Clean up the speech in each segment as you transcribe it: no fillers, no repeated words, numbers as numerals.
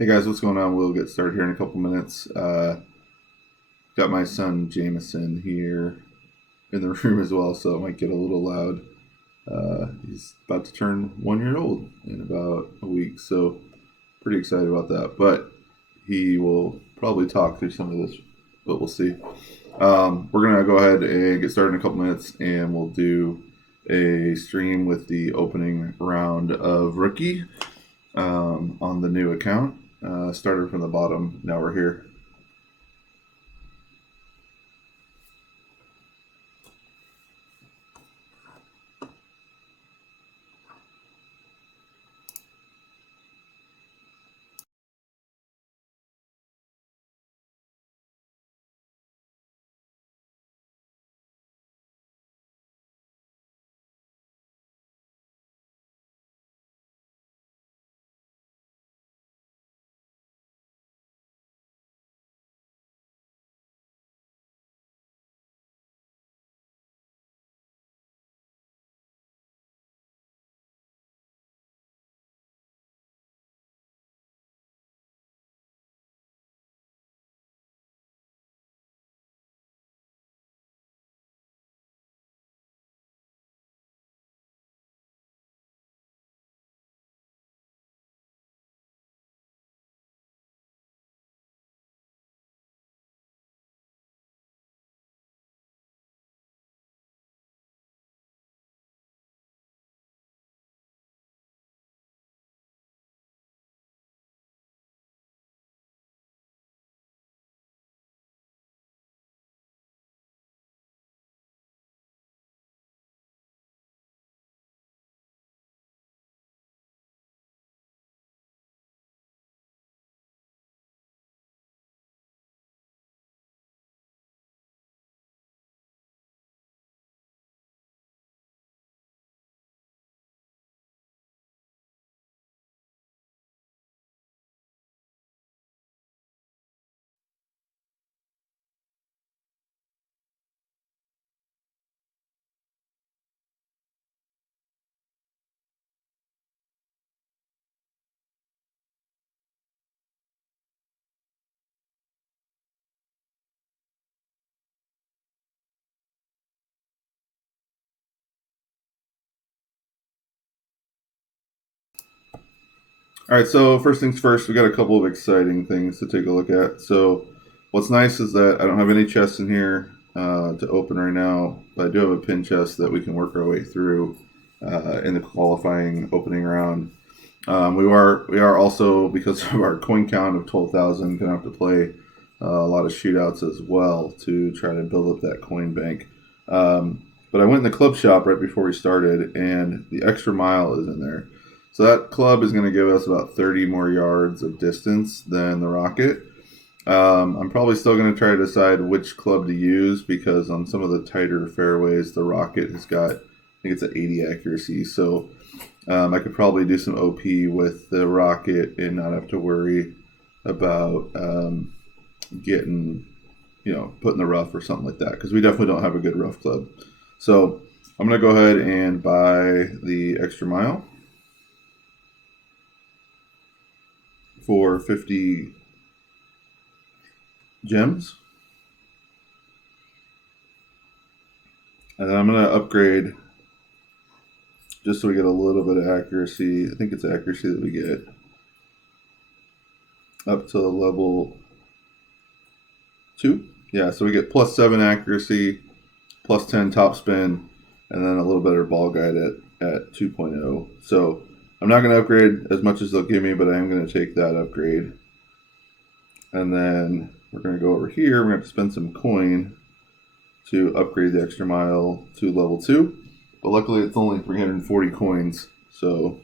Hey guys, what's going on? We'll get started here in a couple minutes. Got my son Jameson here in the room as well, so it might get a little loud. He's about to turn 1 year old in about a week, so pretty excited about that. But he will probably talk through some of this, but we'll see. We're gonna go ahead and get started in a couple minutes, and we'll do a stream with the opening round of rookie on the new account. Started from the bottom. Now we're here. All right, so first things first, we got a couple of exciting things to take a look at. So, what's nice is that I don't have any chests in here to open right now, but I do have a pin chest that we can work our way through in the qualifying opening round. We are also, because of our coin count of 12,000, gonna have to play a lot of shootouts as well to try to build up that coin bank. But I went in the club shop right before we started, and the extra mile is in there. So that club is going to give us about 30 more yards of distance than the rocket. I'm probably still going to try to decide which club to use because on some of the tighter fairways, the rocket has got, I think it's an 80 accuracy. So I could probably do some OP with the rocket and not have to worry about getting, put in the rough or something like that because we definitely don't have a good rough club. So I'm going to go ahead and buy the extra mile for 50 gems. And then I'm going to upgrade just so we get a little bit of accuracy. I think it's accuracy that we get up to level 2. Yeah, so we get plus 7 accuracy, plus 10 top spin, and then a little better ball guide at 2.0. So I'm not going to upgrade as much as they'll give me, but I am going to take that upgrade. And then we're going to go over here. We're going to spend some coin to upgrade the extra mile to level 2. But luckily it's only 340 coins. So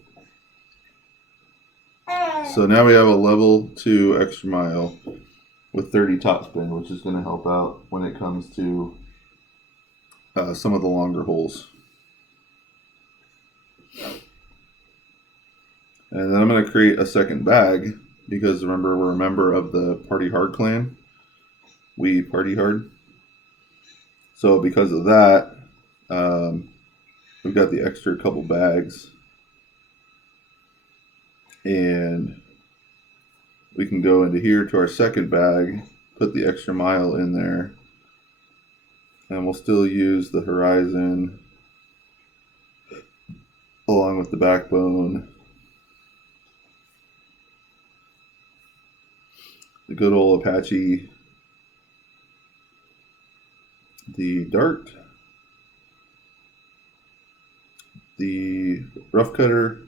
now we have a level 2 extra mile with 30 top spin, which is going to help out when it comes to some of the longer holes. And then I'm going to create a second bag because remember, we're a member of the Party Hard clan. We party hard. So because of that, we've got the extra couple bags. And we can go into here to our second bag, put the extra mile in there, and we'll still use the Horizon along with the backbone, the good old Apache, the Dart, the Rough Cutter,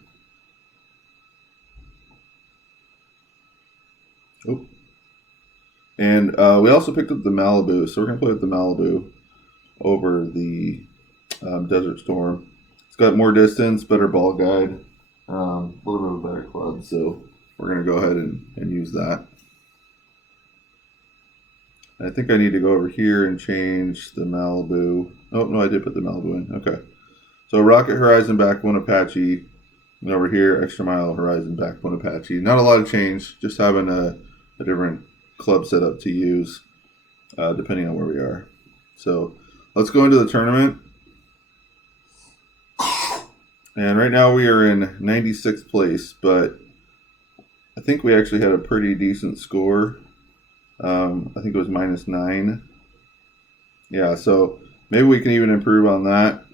and we also picked up the Malibu, so we're going to play with the Malibu over the Desert Storm. It's got more distance, better ball guide, a little bit of a better club, so we're going to go ahead and use that. I think I need to go over here and change the Malibu. Oh, no, I did put the Malibu in. Okay. So Rocket Horizon Backbone Apache, and over here, Extra Mile Horizon Backbone Apache. Not a lot of change, just having a different club setup to use depending on where we are. So let's go into the tournament. And right now we are in 96th place, but I think we actually had a pretty decent score. I think it was -9. Yeah, so maybe we can even improve on that.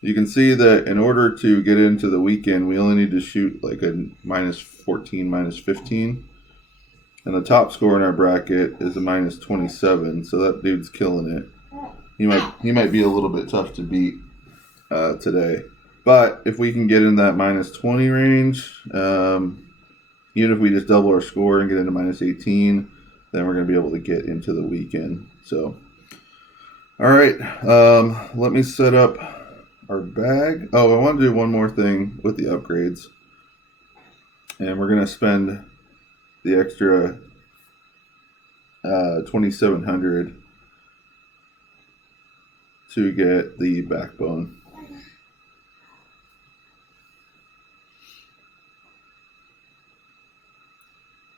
You can see that in order to get into the weekend, we only need to shoot like a -14, -15. And the top score in our bracket is a -27, so that dude's killing it. He might be a little bit tough to beat today. But if we can get in that -20 range, even if we just double our score and get into -18, then we're going to be able to get into the weekend. So, all right, let me set up our bag. Oh, I want to do one more thing with the upgrades. And we're going to spend the extra 2,700 to get the backbone.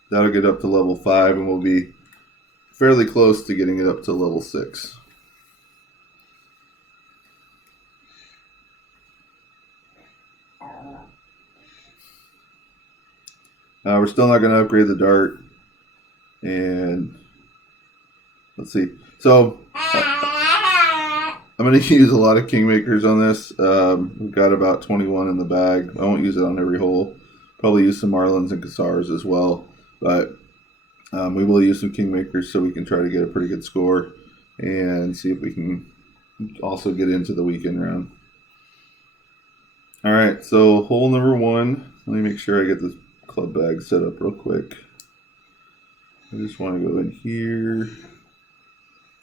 That'll get up to level 5, and we'll be fairly close to getting it up to level 6. We're still not going to upgrade the Dart. And let's see. So I'm going to use a lot of Kingmakers on this. We've got about 21 in the bag. I won't use it on every hole. Probably use some Marlins and Cassars as well. But we will use some Kingmakers so we can try to get a pretty good score and see if we can also get into the weekend round. All right, so hole number 1. Let me make sure I get this club bag set up real quick. I just want to go in here.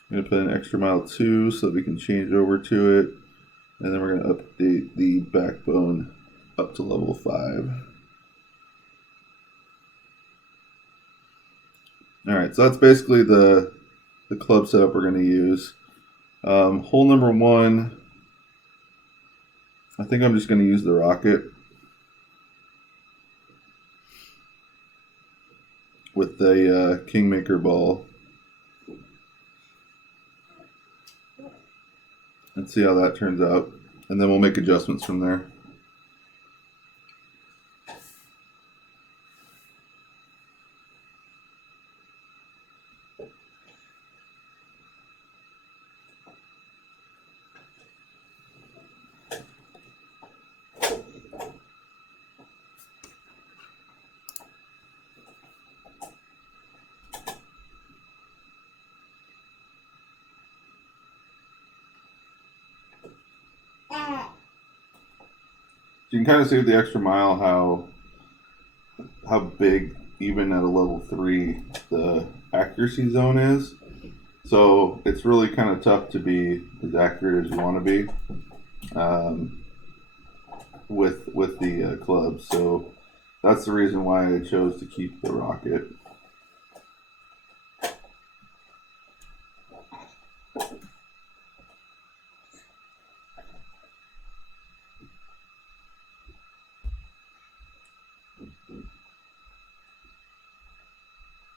I'm going to put an Extra Mile 2 so that we can change over to it. And then we're going to update the backbone up to level 5. All right, so that's basically the club setup we're going to use. Hole number 1, I think I'm just going to use the Rocket with the Kingmaker ball. And see how that turns out. And then we'll make adjustments from there. You can kind of see with the Extra Mile how big, even at a level 3, the accuracy zone is. So it's really kind of tough to be as accurate as you want to be with the club. So that's the reason why I chose to keep the Rocket.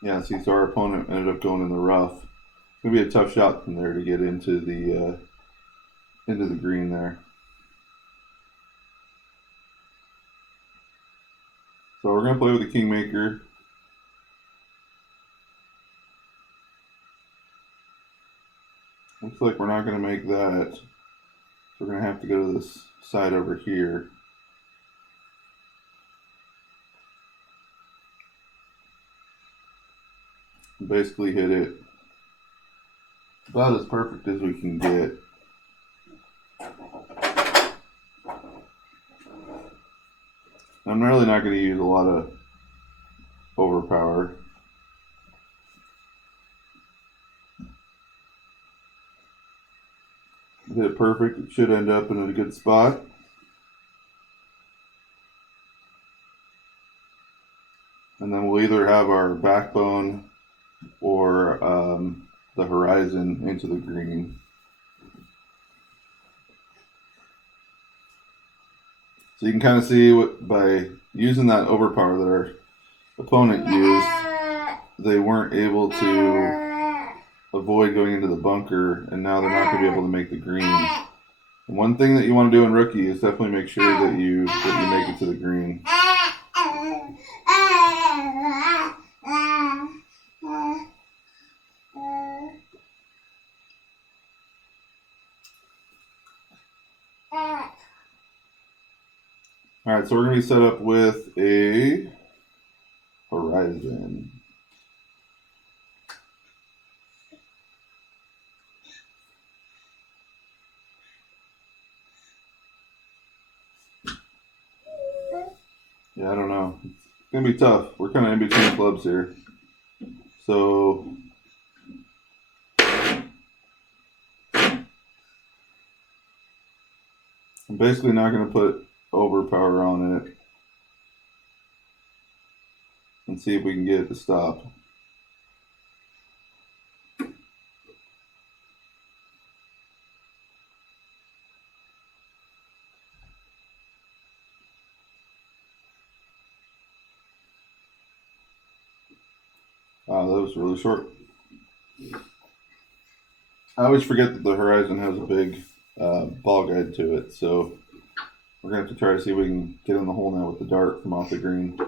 Yeah, see, so our opponent ended up going in the rough. It's gonna be a tough shot from there to get into the green there. So we're gonna play with the Kingmaker. Looks like we're not going to make that. So we're going to have to go to this side over here. Basically hit it about as perfect as we can get. I'm really not going to use a lot of overpower. Hit it perfect. It should end up in a good spot. And then we'll either have our backbone or the horizon into the green. So you can kind of see what, by using that overpower that our opponent used, they weren't able to avoid going into the bunker, and now they're not going to be able to make the green. And one thing that you want to do in Rookie is definitely make sure that you make it to the green. All right, so we're going to be set up with a horizon. Yeah, I don't know. It's going to be tough. We're kind of in between clubs here. So I'm basically not going to put overpower on it and see if we can get it to stop. Wow, that was really short. I always forget that the horizon has a big ball guide to it, so we're going to have to try to see if we can get in the hole now with the dart from off the green.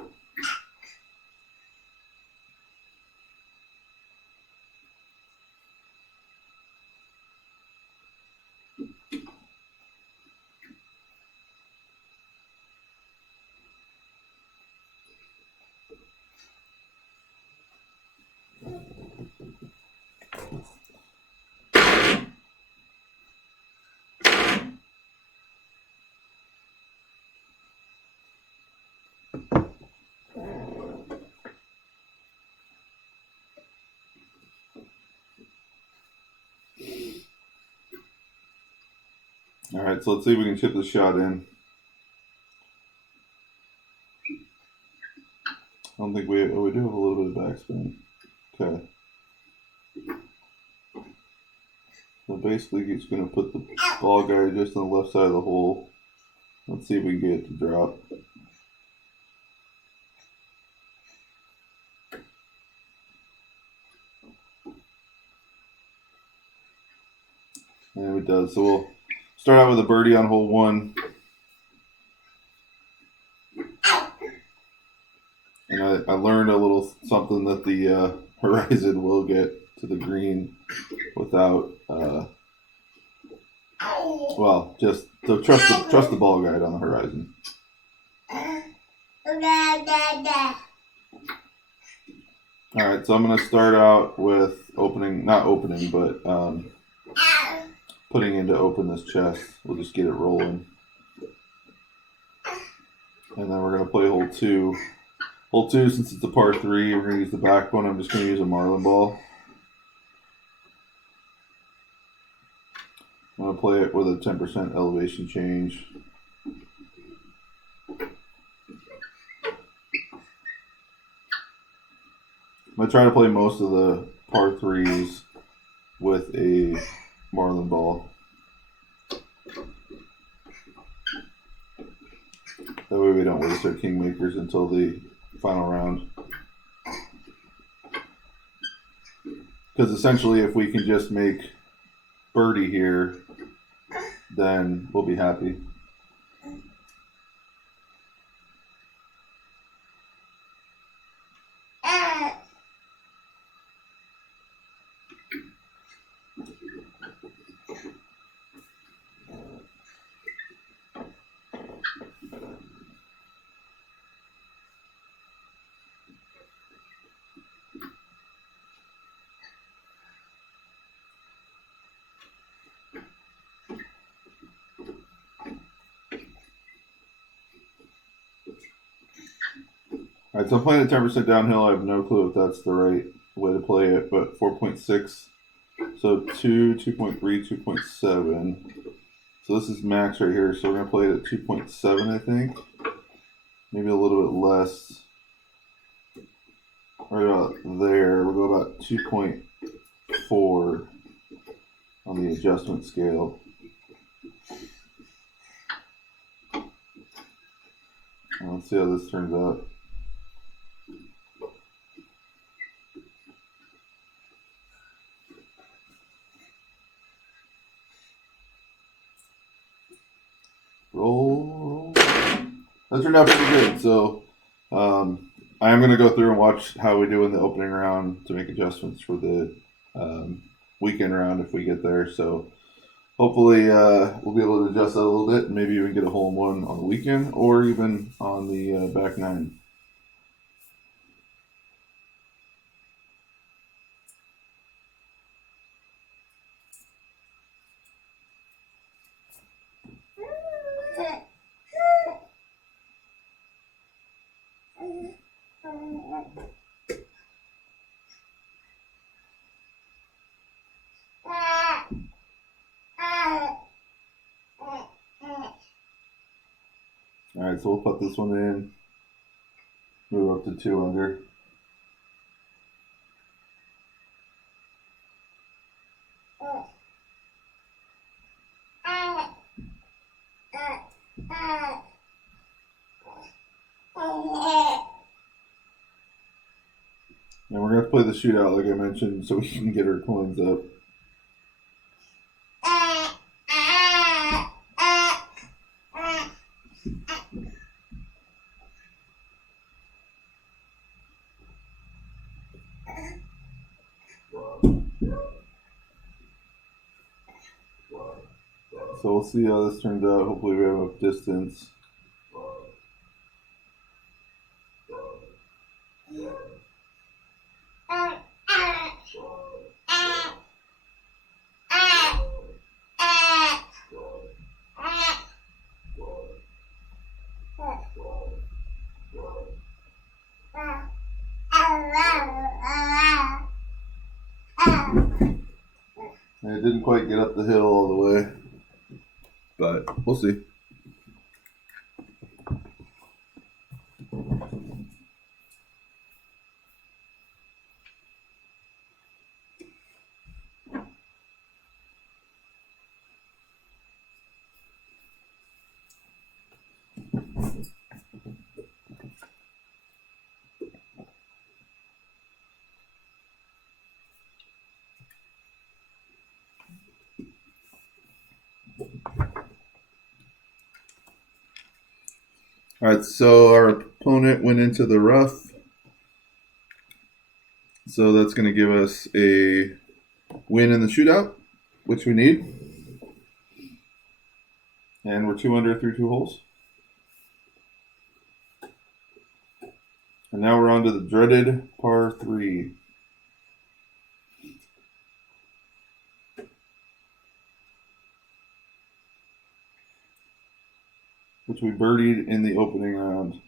All right, so let's see if we can chip the shot in. I don't think we do have a little bit of backspin. Okay. So basically, he's going to put the ball guide just on the left side of the hole. Let's see if we can get it to drop. And it does. So we'll start out with a birdie on hole 1. And I learned a little something that the horizon will get to the green without, well, just so trust the ball guide on the horizon. All right, so I'm going to start out with not opening, but putting in to open this chest. We'll just get it rolling. And then we're going to play hole 2. Hole 2, since it's a par 3, we're going to use the backbone. I'm just going to use a marlin ball. I'm going to play it with a 10% elevation change. I'm going to try to play most of the par 3s with a marlin ball. That way we don't waste our kingmakers until the final round. Because essentially if we can just make birdie here, then we'll be happy. All right, so I'm playing at 10% downhill. I have no clue if that's the right way to play it, but 4.6. So 2, 2.3, 2.7. So this is max right here. So we're going to play it at 2.7, I think. Maybe a little bit less. Right about there. We'll go about 2.4 on the adjustment scale. Let's see how this turns out. Roll. That turned out pretty good. So I am going to go through and watch how we do in the opening round to make adjustments for the weekend round if we get there. So hopefully we'll be able to adjust that a little bit and maybe even get a hole in one on the weekend or even on the back nine. All right, so we'll put this one in, move up to 2 under. And we're going to play the shootout like I mentioned so we can get our coins up. So we'll see how this turns out. Hopefully we have enough distance. And it didn't quite get up the hill all the way, but we'll see. All right, so our opponent went into the rough. So that's going to give us a win in the shootout, which we need. And we're 2 under through 2 holes. And now we're on to the dreaded par 3. Which we birdied in the opening round.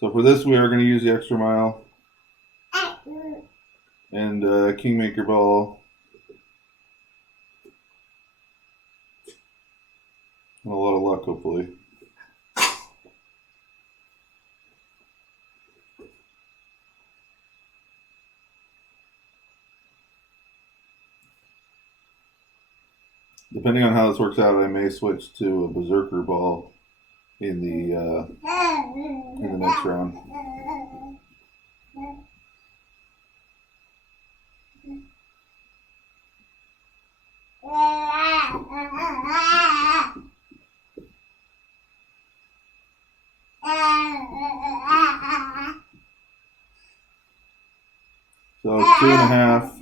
So for this, we are going to use the extra mile and Kingmaker ball and a lot of luck, hopefully. Depending on how this works out, I may switch to a berserker ball in the next round. So 2.5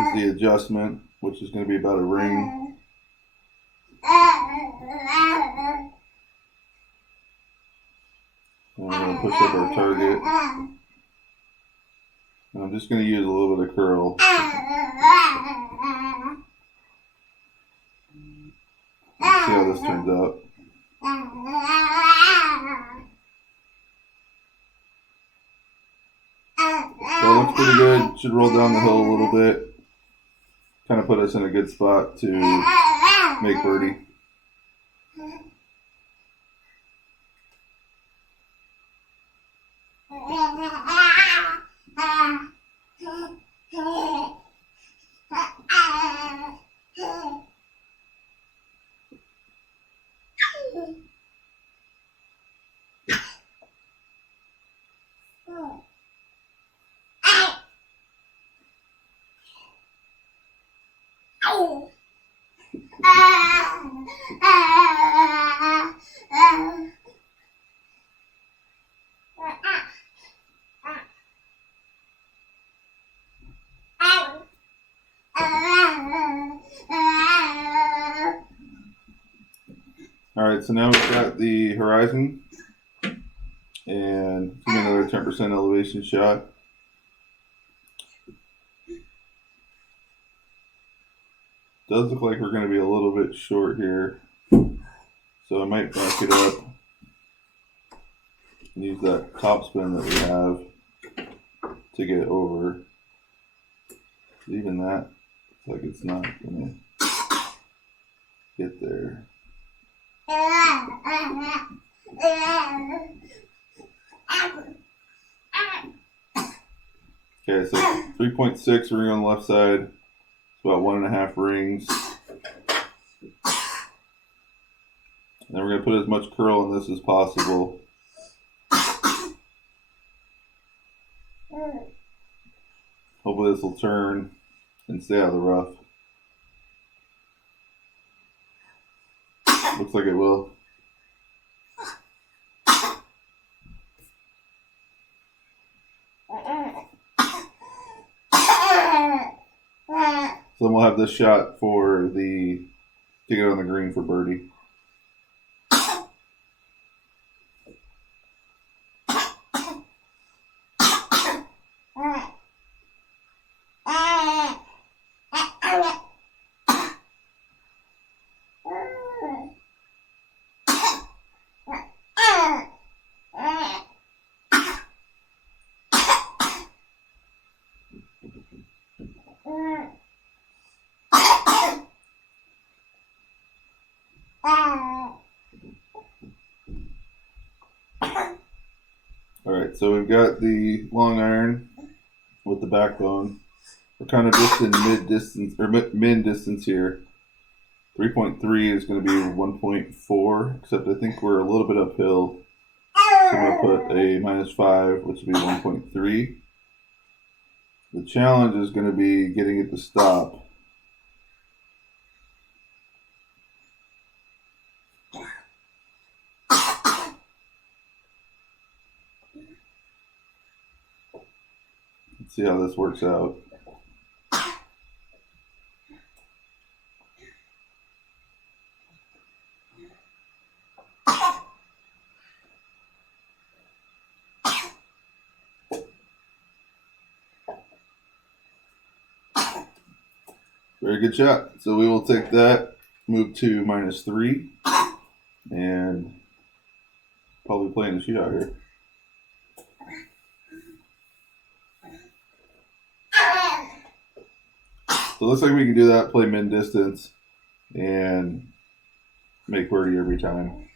is the adjustment, which is going to be about a ring. And we're going to push up our target. And I'm just going to use a little bit of curl. Let's see how this turns out. Looks pretty good. Should roll down the hill a little bit. Kind of put us in a good spot to make birdie. All right, so now we've got the horizon and another 10% elevation shot. Does look like we're going to be a little bit short here, so I might back it up and use that top spin that we have to get over. Even that, it's like it's not going to get there. Okay, so 3.6 ring on the left side. It's about 1.5 rings. And then we're going to put as much curl in this as possible. Hopefully this will turn and stay out of the rough. Looks like it will. So then we'll have this shot for the to get on the green for birdie. Alright, so we've got the long iron with the backbone. We're kind of just in mid-distance, or min-distance here. 3.3 is going to be 1.4, except I think we're a little bit uphill. So I'm going to put a -5, which would be 1.3. The challenge is going to be getting it to stop. Let's see how this works out. Very good shot. So we will take that, move to -3, and probably playing the shootout here. So it looks like we can do that, play min distance, and make birdie every time.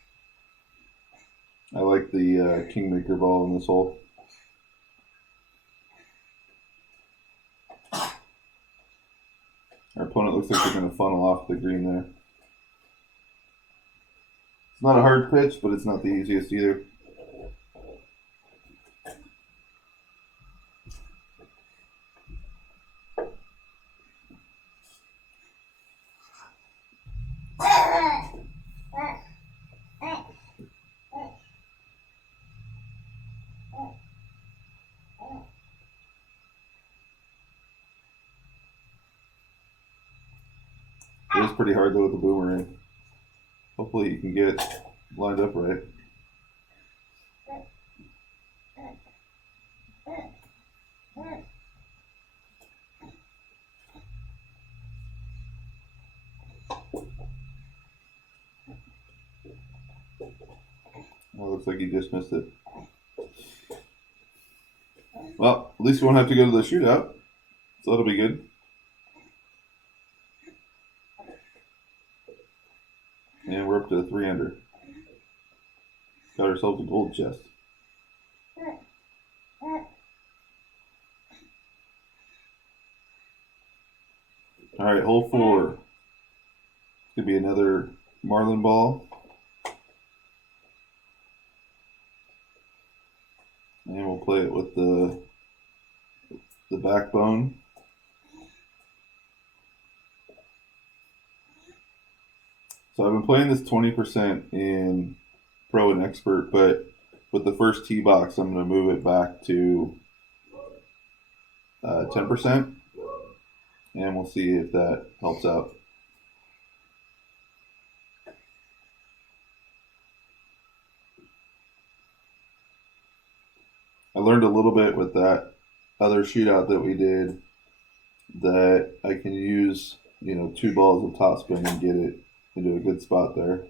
I like the Kingmaker ball in this hole. Our opponent looks like they're going to funnel off the green there. It's not a hard pitch, but it's not the easiest either. It is pretty hard though with the boomerang. Hopefully you can get it lined up right. Oh, looks like you just missed it. Well, at least we won't have to go to the shootout, so that'll be good. And we're up to 3 under. Got ourselves a gold chest. All right, hole 4. It's gonna be another marlin ball. And we'll play it with the backbone. So I've been playing this 20% in Pro and Expert, but with the first tee box, I'm going to move it back to 10%, and we'll see if that helps out. I learned a little bit with that other shootout that we did that I can use, 2 balls of topspin and get it into a good spot there.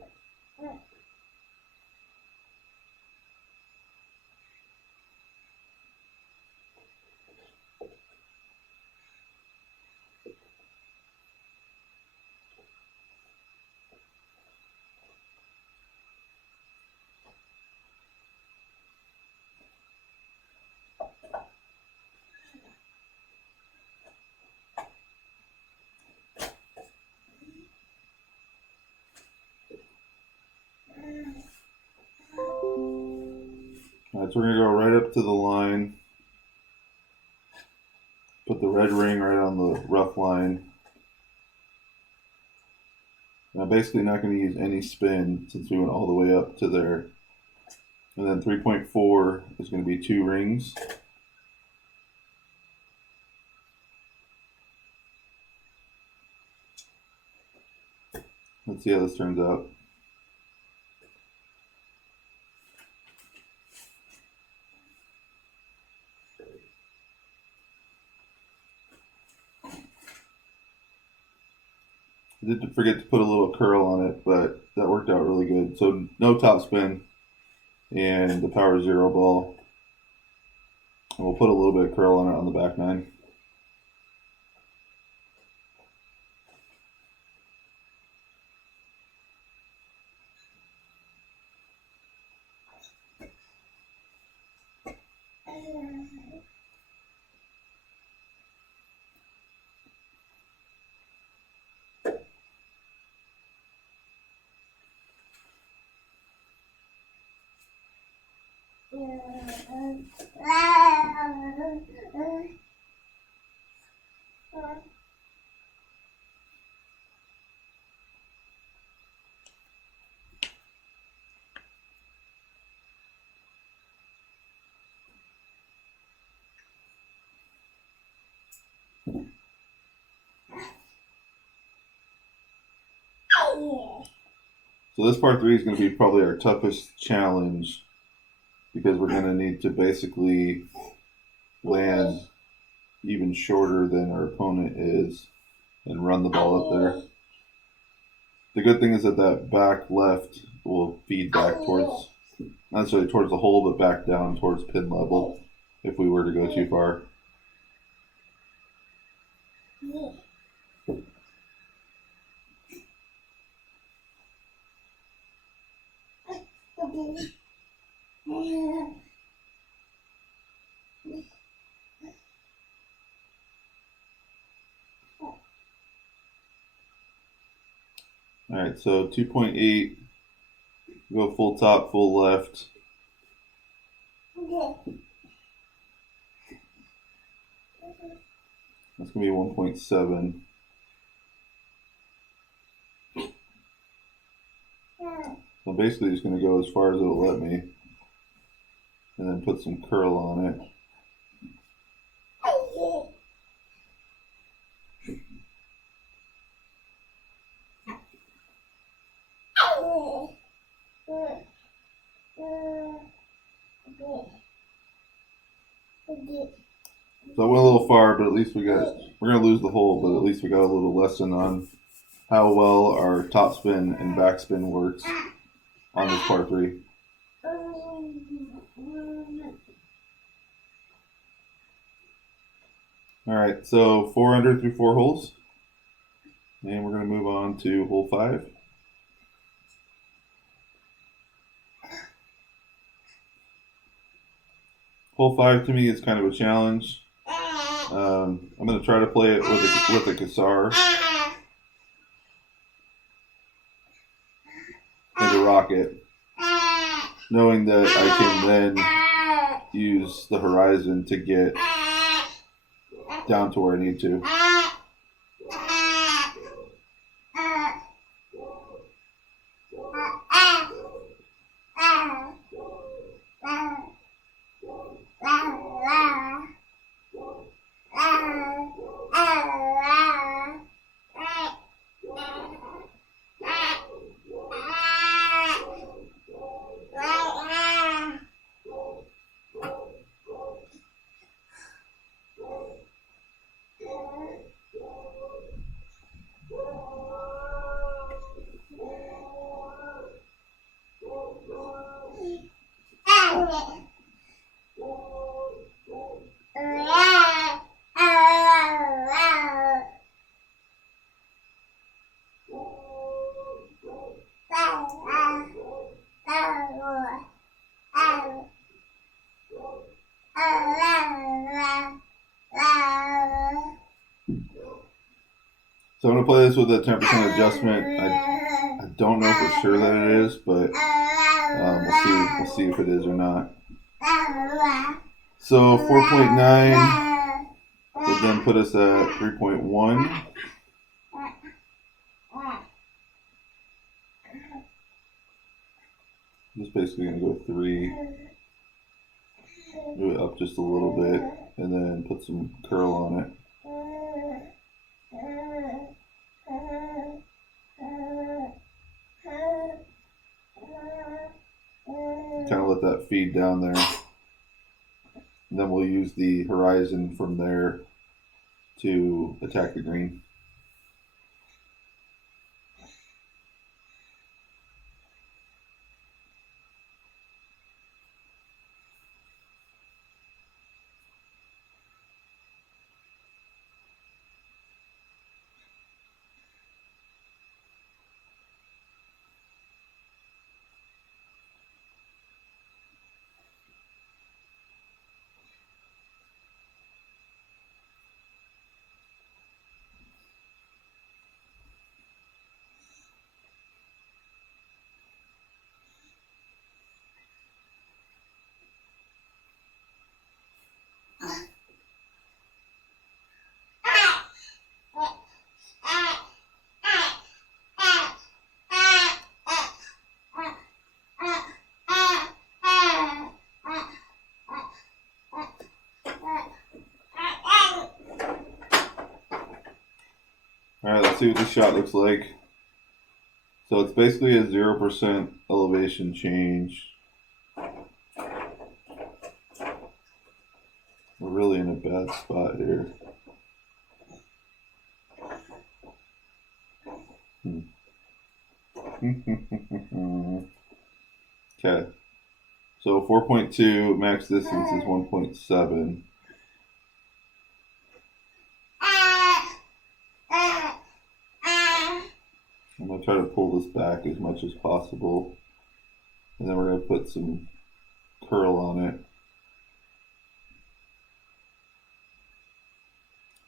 All right, so we're going to go right up to the line. Put the red ring right on the rough line. And I'm basically not going to use any spin since we went all the way up to there. And then 3.4 is going to be 2 rings. Let's see how this turns out. I did forget to put a little curl on it, but that worked out really good. So no topspin and the power 0 ball. And we'll put a little bit of curl on it on the back 9. So this par 3 is going to be probably our toughest challenge because we're going to need to basically land even shorter than our opponent is and run the ball up there. The good thing is that back left will feed back towards, not necessarily towards the hole, but back down towards pin level if we were to go too far. All right, so 2.8, go full top, full left. That's going to be 1.7. So I'm basically just going to go as far as it'll let me and then put some curl on it. So I went a little far, but at least we're going to lose the hole, but at least we got a little lesson on how well our topspin and backspin works on this par 3. All right, so 4 under through 4 holes. And we're going to move on to hole 5. Hole 5 to me is kind of a challenge. I'm going to try to play it with a guitar and a rocket, knowing that I can then use the horizon to get down to where I need to. So I'm going to play this with a 10% adjustment. I don't know for sure that it is, but we'll see if it is or not. So 4.9 would then put us at 3.1. Just basically going to go 3, move it up just a little bit, and then put some curl on it. Kind of let that feed down there. And then we'll use the horizon from there to attack the green. Alright, let's see what this shot looks like. So it's basically a 0% elevation change. We're really in a bad spot here. Okay. So 4.2, max distance is 1.7. I'm going to try to pull this back as much as possible. And then we're going to put some curl on it.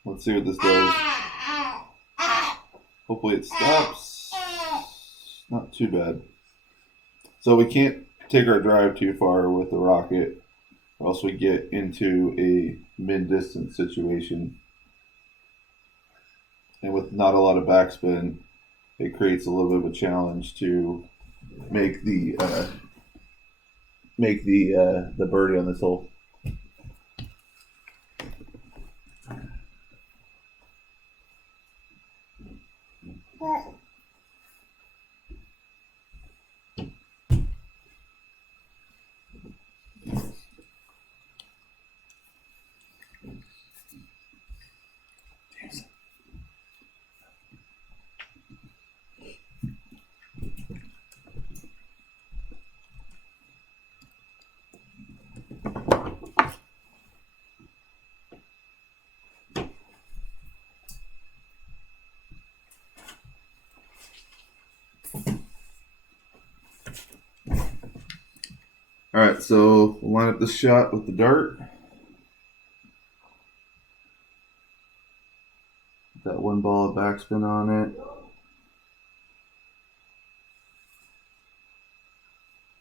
Let's see what this does. Hopefully it stops. Not too bad. So we can't take our drive too far with the rocket, or else we get into a mid-distance situation. And with not a lot of backspin, it creates a little bit of a challenge to make the birdie on this hole. Alright, so we'll line up this shot with the dart. That one ball of backspin on it.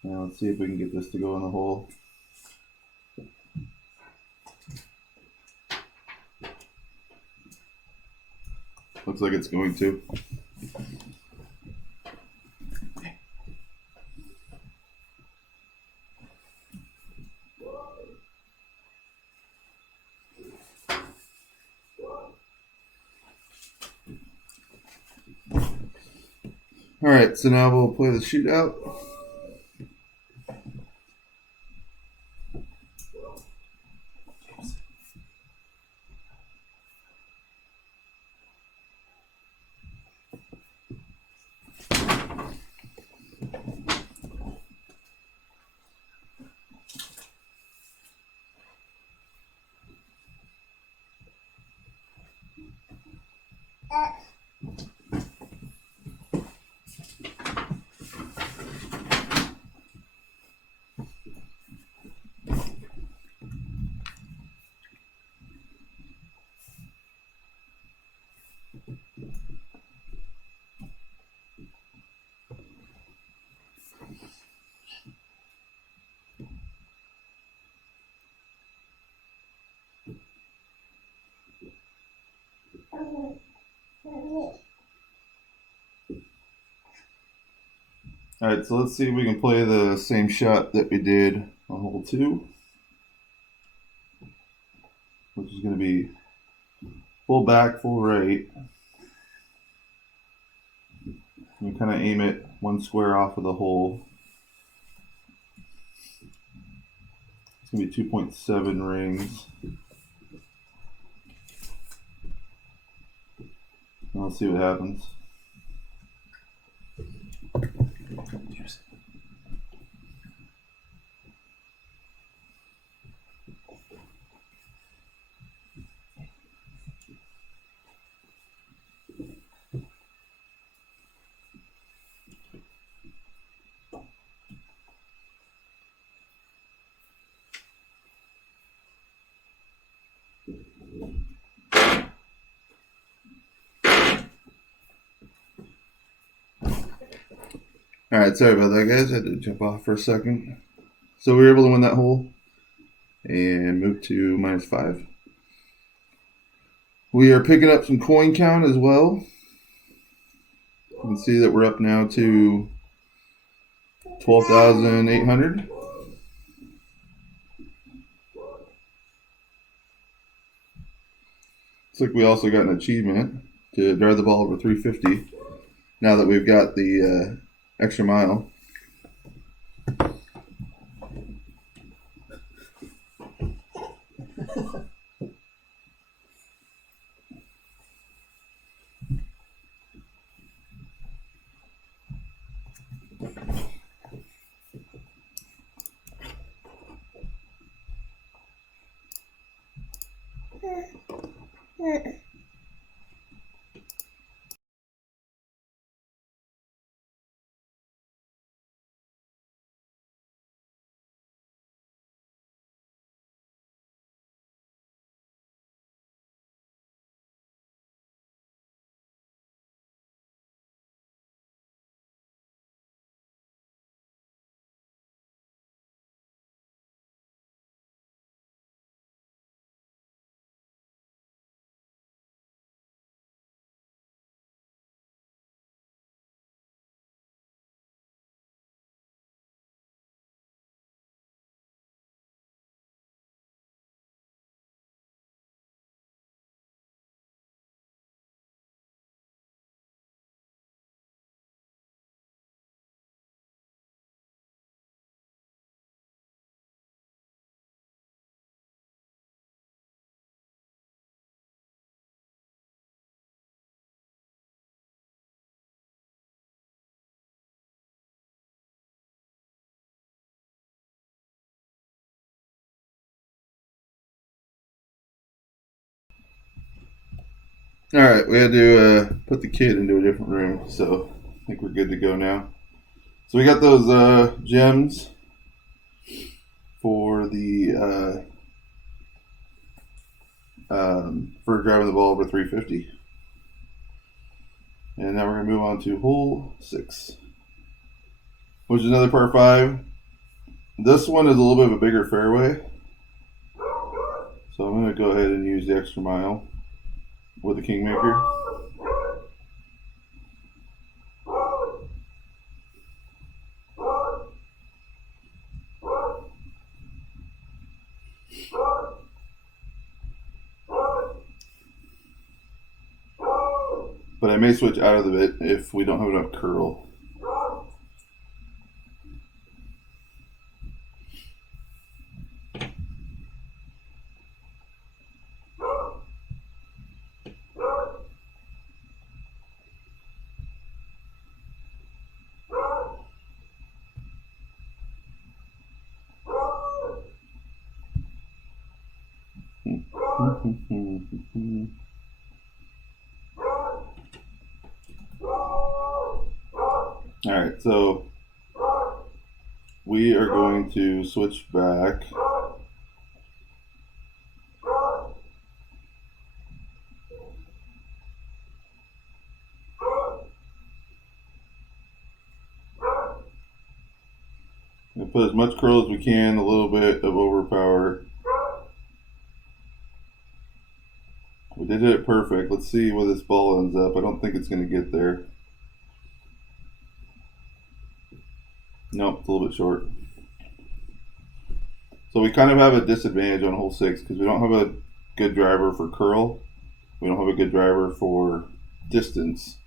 Now let's see if we can get this to go in the hole. Looks like it's going to. Alright, so now we'll play the shootout. Alright, so let's see if we can play the same shot that we did on hole 2, which is going to be full back, full right. You kind of aim it one square off of the hole. It's going to be 2.7 rings. And let's see what happens. Alright, sorry about that, guys. I had to jump off for a second. So we were able to win that hole and move to -5. We are picking up some coin count as well. You can see that we're up now to 12,800. Looks like we also got an achievement to drive the ball over 350 now that we've got the extra mile. Alright, we had to put the kid into a different room, so I think we're good to go now. So we got those gems for the for driving the ball over 350. And now we're going to move on to hole 6, which is another par 5. This one is a little bit of a bigger fairway, so I'm going to go ahead and use the extra mile with the Kingmaker. But I may switch out of it if we don't have enough curl. Alright, so we are going to switch back. And put as much curl as we can, a little bit of overpower. We did it perfect. Let's see where this ball ends up. I don't think it's going to get there. Nope, it's a little bit short. So we kind of have a disadvantage on hole 6 because we don't have a good driver for curl. We don't have a good driver for distance.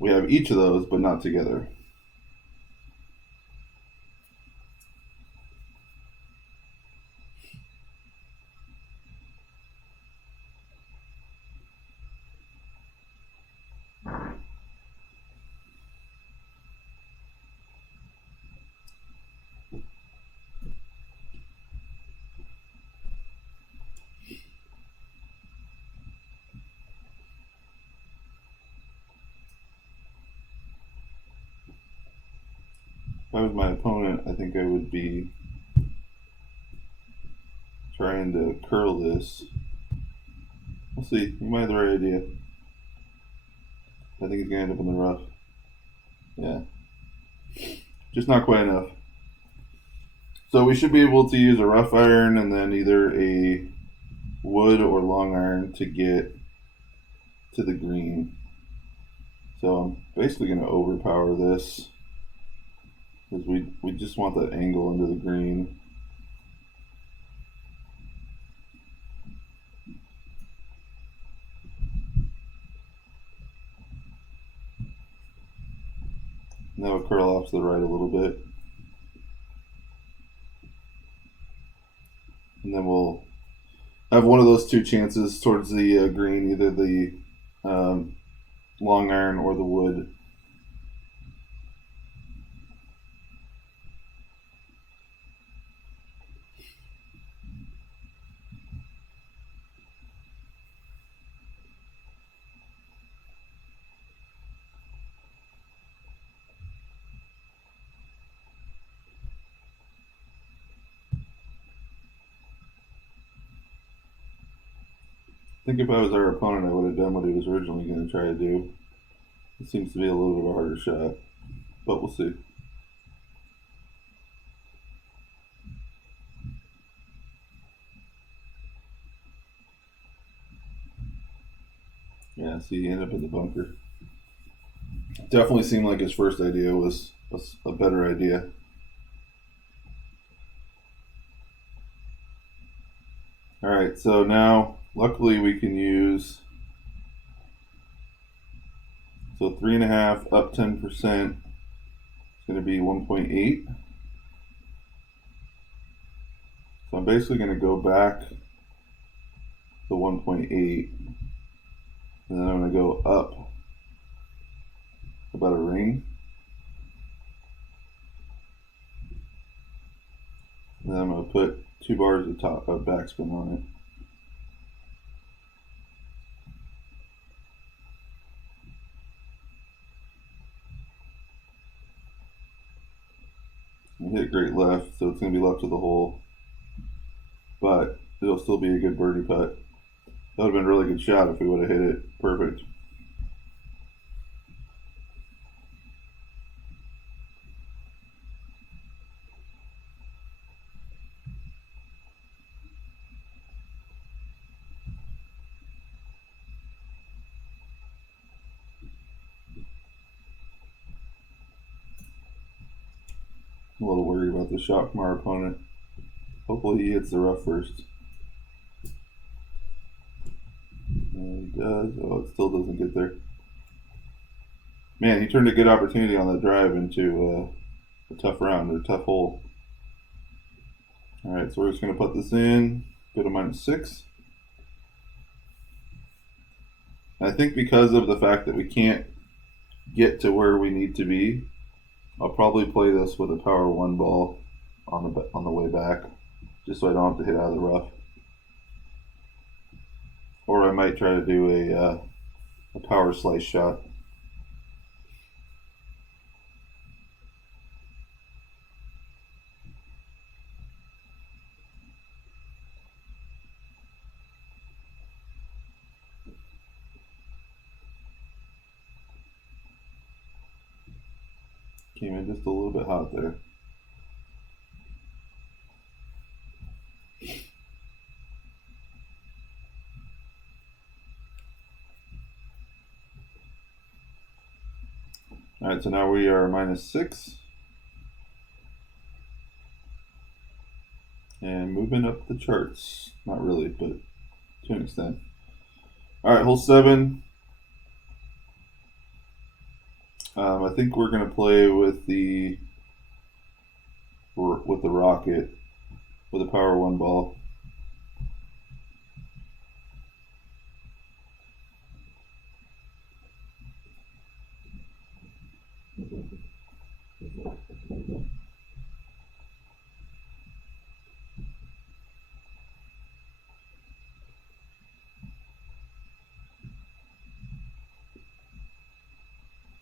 We have each of those, but not together. If I was my opponent, I think I would be trying to curl this. We'll see. You might have the right idea. I think he's going to end up in the rough. Yeah. Just not quite enough. So we should be able to use a rough iron and then either a wood or long iron to get to the green. So I'm basically going to overpower this because we just want that angle into the green. Now we'll curl off to the right a little bit. And then we'll have one of those two chances towards the green, either the long iron or the wood. I think if I was our opponent, I would have done what he was originally going to try to do. It seems to be a little bit of a harder shot, but we'll see. Yeah, see, he ended up in the bunker. Definitely seemed like his first idea was a better idea. All right, so now luckily we can use, so 3.5 up 10%. It's going to be 1.8. So I'm basically going to go back to 1.8, and then I'm going to go up about a ring. And then I'm going to put 2 bars of backspin on it. And hit great left, so it's going to be left of the hole. But it'll still be a good birdie putt. That would have been a really good shot if we would have hit it perfect. I'm a little worried about the shot from our opponent. Hopefully he hits the rough first. And he does. Oh, it still doesn't get there. Man, he turned a good opportunity on that drive into a tough round or a tough hole. All right, so we're just going to put this in, go to -6. And I think because of the fact that we can't get to where we need to be, I'll probably play this with a power one ball on the way back, just so I don't have to hit out of the rough. Or I might try to do a power slice shot. Came in just a little bit hot there. All right, so now we are -6. And moving up the charts. Not really, but to an extent. All right, hole 7. I think we're going to play with the rocket with a power one ball.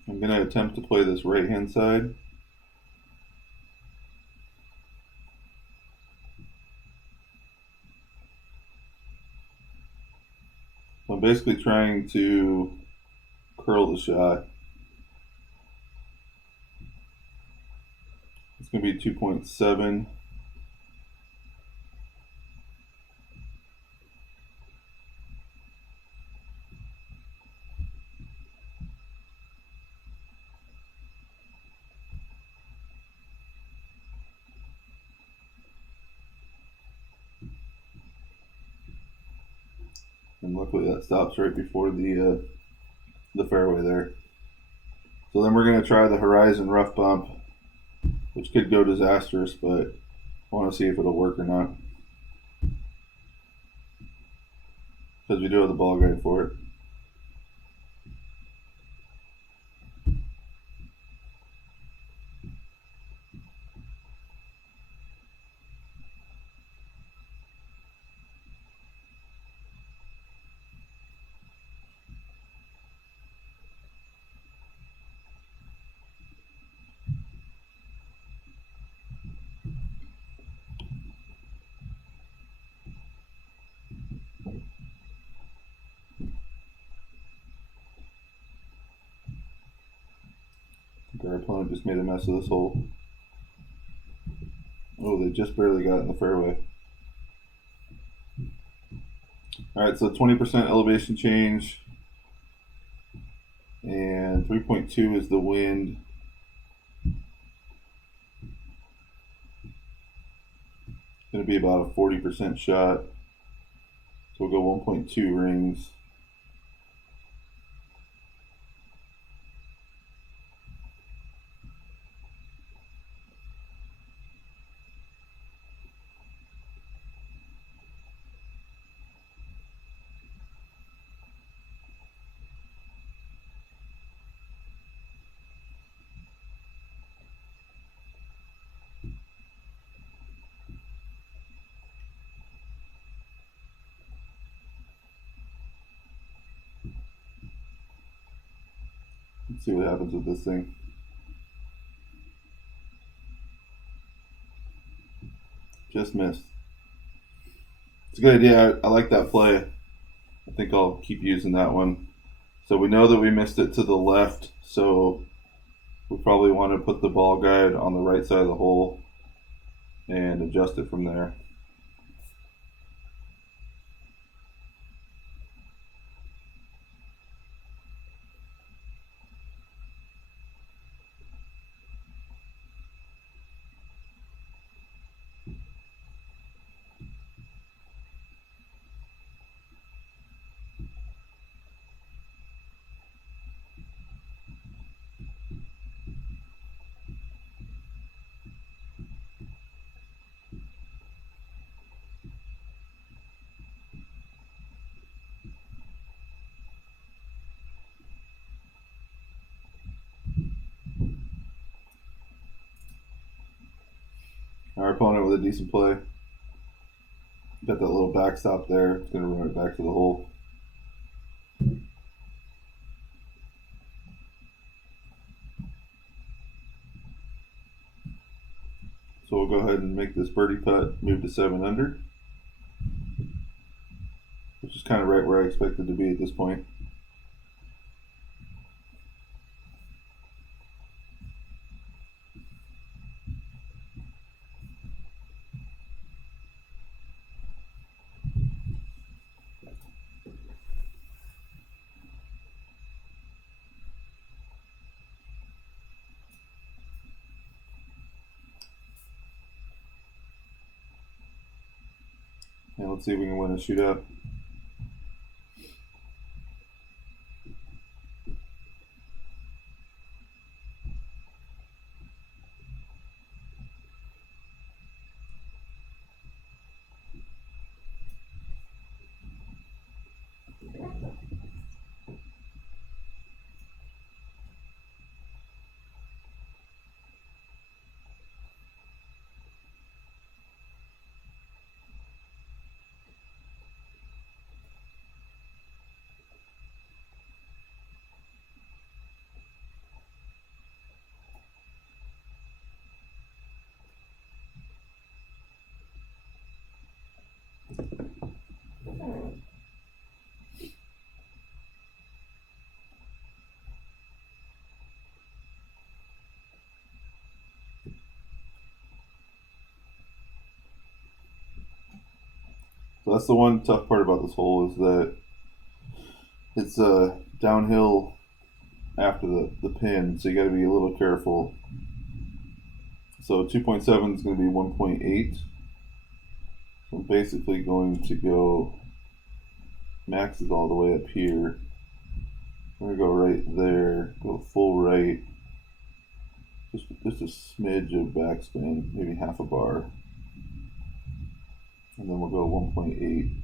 I'm going to attempt to play this right hand side. So I'm basically trying to curl the shot. It's going to be 2.7. And luckily that stops right before the fairway there. So then we're going to try the horizon rough bump, which could go disastrous, but I want to see if it'll work or not. Because we do have the ball guide for it. Our opponent just made a mess of this hole. Oh, they just barely got in the fairway. All right, so 20% elevation change, and 3.2 is the wind. It's going to be about a 40% shot. So we'll go 1.2 rings. Let's see what happens with this thing. Just missed. It's a good idea. I like that play. I think I'll keep using that one. So we know that we missed it to the left, so we probably want to put the ball guide on the right side of the hole and adjust it from there. Our opponent with a decent play. Got that little backstop there. It's going to run it back to the hole. So we'll go ahead and make this birdie putt, move to 7 under, which is kind of right where I expected to be at this point. And let's see if we can win a shootout. So that's the one tough part about this hole is that it's downhill after the pin, so you got to be a little careful. So 2.7 is going to be 1.8. So I'm basically going to go, max is all the way up here. I'm going to go right there, go full right. Just a smidge of backspin, maybe half a bar. And then we'll go 1.8.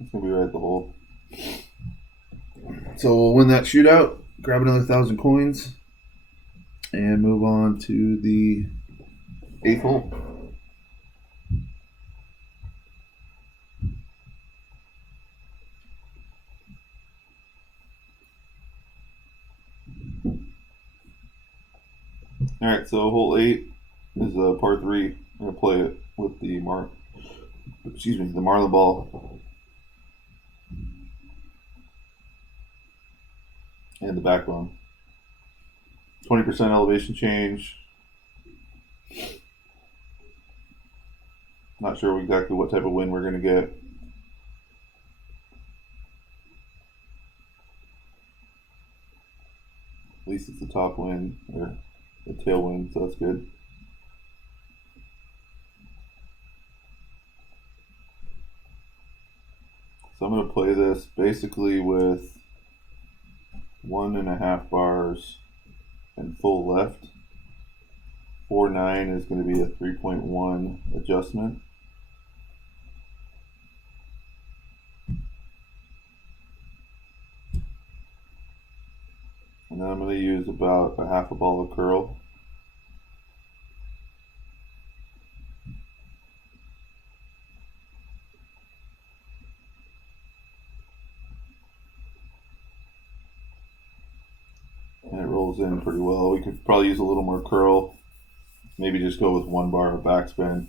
It's going to be right at the hole. So we'll win that shootout, grab another 1,000 coins, and move on to the 8th hole. All right, so hole 8 is a par 3. I'm gonna play it with the Marlin ball and the backbone. 20% elevation change. Not sure exactly what type of wind we're gonna get. At least it's the top wind or the tailwind, so that's good. So I'm going to play this basically with 1.5 bars and full left. 4.9 is going to be a 3.1 adjustment. And then I'm going to use about a half a ball of curl. curls in pretty well. We could probably use a little more curl. Maybe just go with 1 bar of backspin.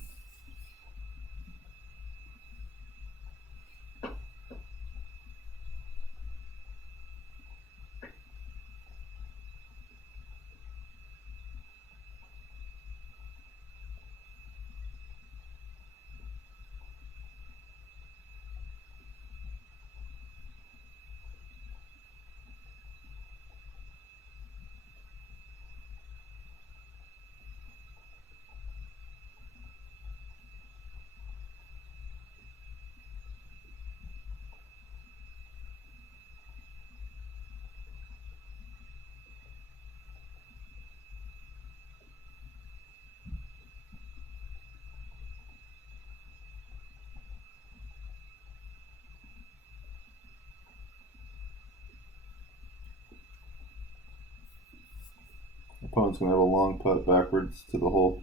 Opponent's going to have a long putt backwards to the hole.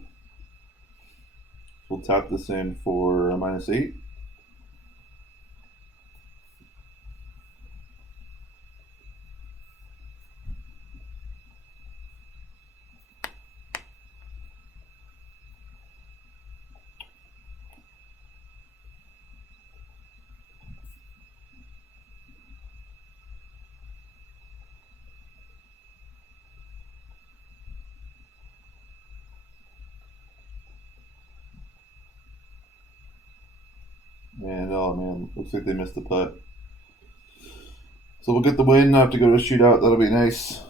We'll tap this in for a -8. And oh man, looks like they missed the putt. So we'll get the win, not have to go to a shootout. That'll be nice.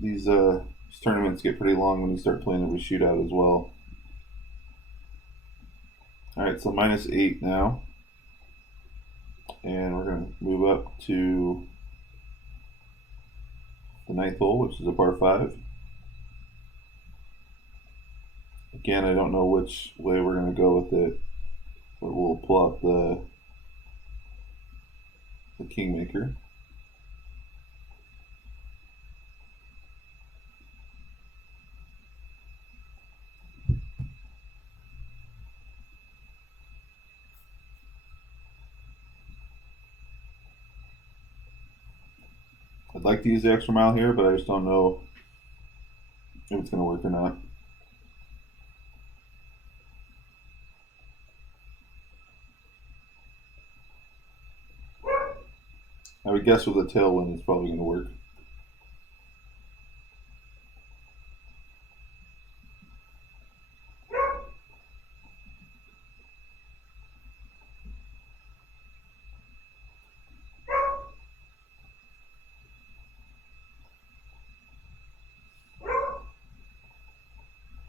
These tournaments get pretty long when you start playing every shootout as well. Alright, so -8 now. And we're going to move up to the 9th hole, which is a par 5. Again, I don't know which way we're going to go with it, but we'll pull up the Kingmaker. I'd like to use the extra mile here, but I just don't know if it's going to work or not. I would guess with a tailwind it's probably going to work.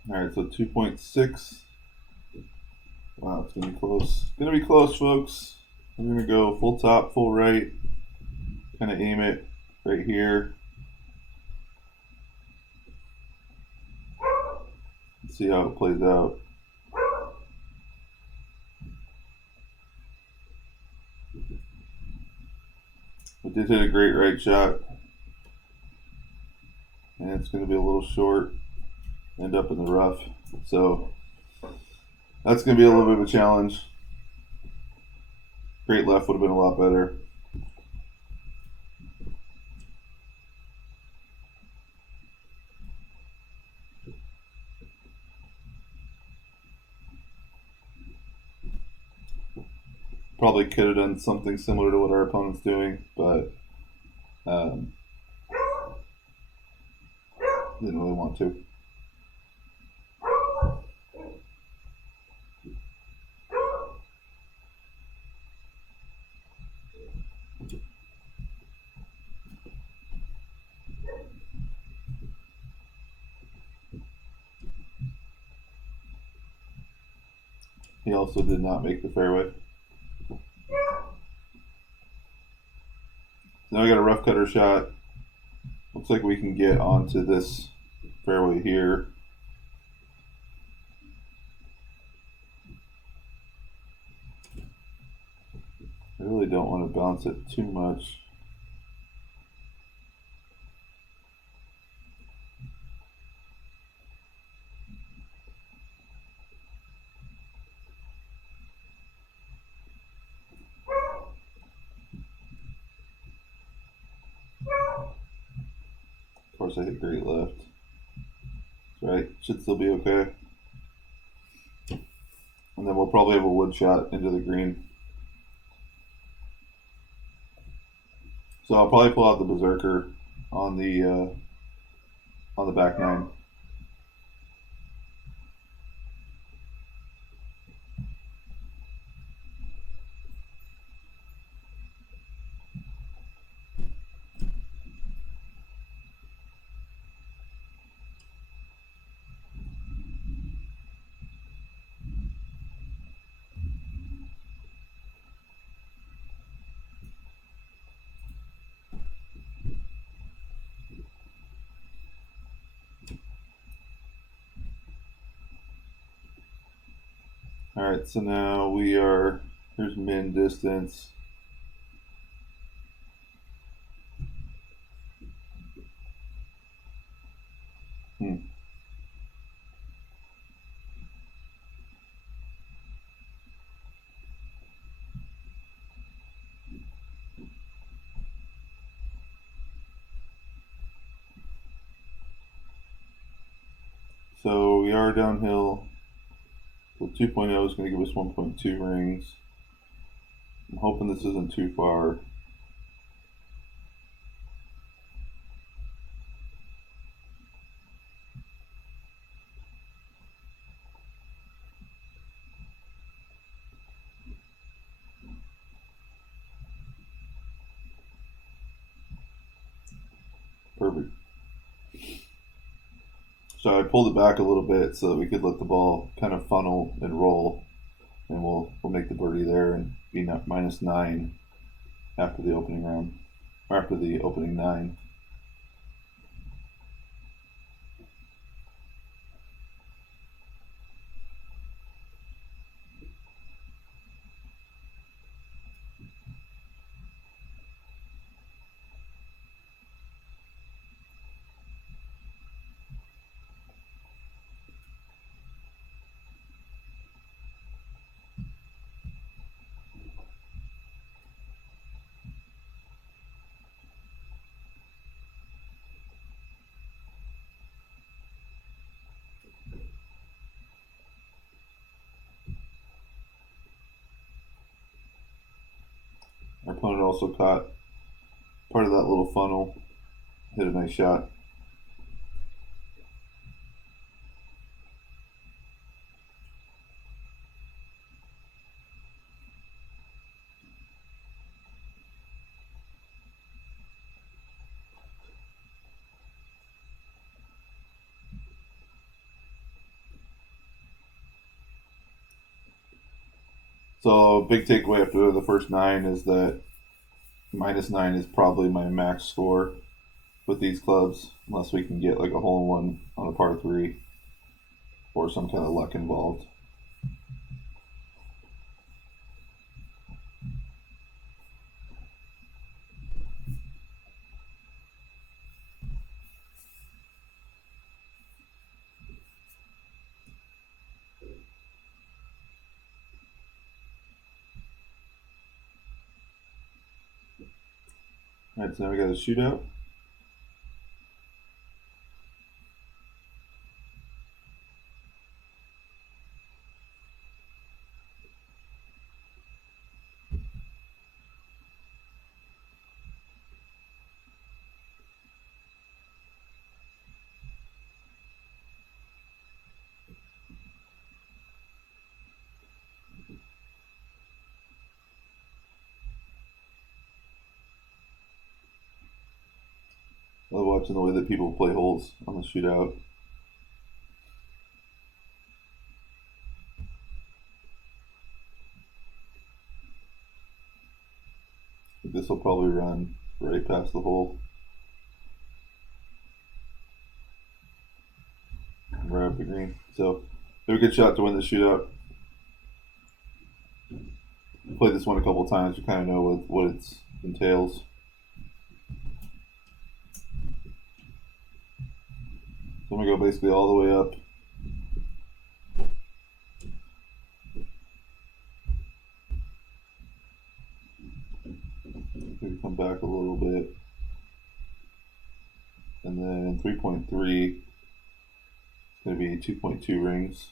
Alright, so 2.6. Wow, it's going to be close. It's going to be close, folks. We're going to go full top, full right. Kind of aim it right here. Let's see how it plays out. We did hit a great right shot. And it's going to be a little short. End up in the rough. So that's going to be a little bit of a challenge. Great left would have been a lot better. Probably could have done something similar to what our opponent's doing, but didn't really want to. He also did not make the fairway. Now we got a rough cutter shot. Looks like we can get onto this fairway here. I really don't want to bounce it too much. course, I hit great left. That's right. Should still be okay. And then we'll probably have a wood shot into the green. So I'll probably pull out the berserker on the back nine. All right, so now here's min distance. So we are downhill. The 2.0 is going to give us 1.2 rings. I'm hoping this isn't too far. Perfect. So I pulled it back a little bit so that we could let the ball kind of funnel and roll, and we'll make the birdie there and be -9 after the opening round, or after the opening 9. Our opponent also caught part of that little funnel, hit a nice shot. So big takeaway after the first 9 is that -9 is probably my max score with these clubs, unless we can get like a hole in one on a par 3 or some kind of luck involved. All right, so now we got a shootout. I love watching the way that people play holes on the shootout. This will probably run right past the hole. Right up the green. So, they have a good shot to win the shootout. Played this one a couple of times. You kind of know what it entails. So I'm going to go basically all the way up. Maybe come back a little bit. And then 3.3 is going to be 2.2 rings.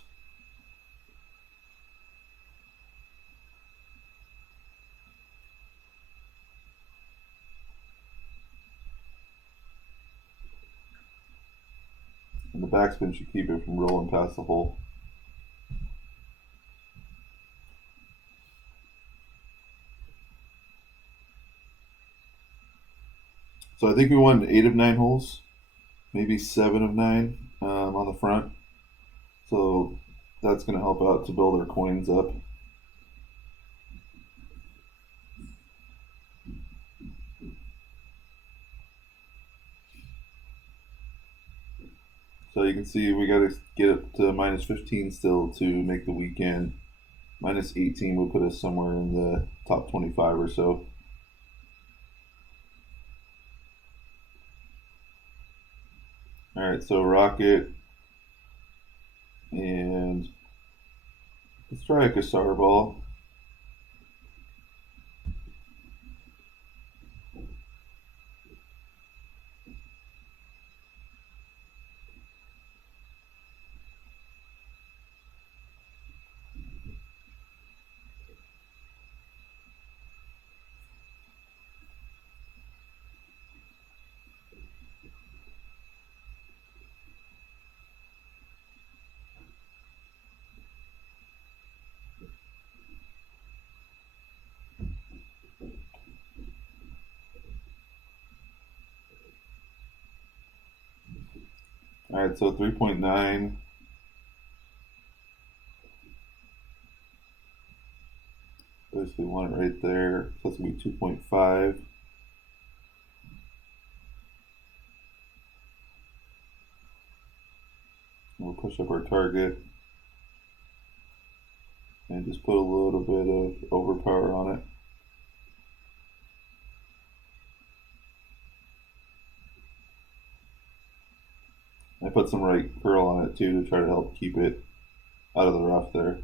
And the backspin should keep it from rolling past the hole. So I think we won 8 of 9 holes, maybe 7 of 9 on the front. So that's going to help out to build our coins up. So you can see we got to get up to minus 15 still to make the weekend. Minus 18 would put us somewhere in the top 25 or so. All right, so rocket, and let's try a Cassar ball. All right, so 3.9. Basically want it right there. So that's going to be 2.5. We'll push up our target and just put a little bit of overpower on it. I put some right curl on it too to try to help keep it out of the rough there.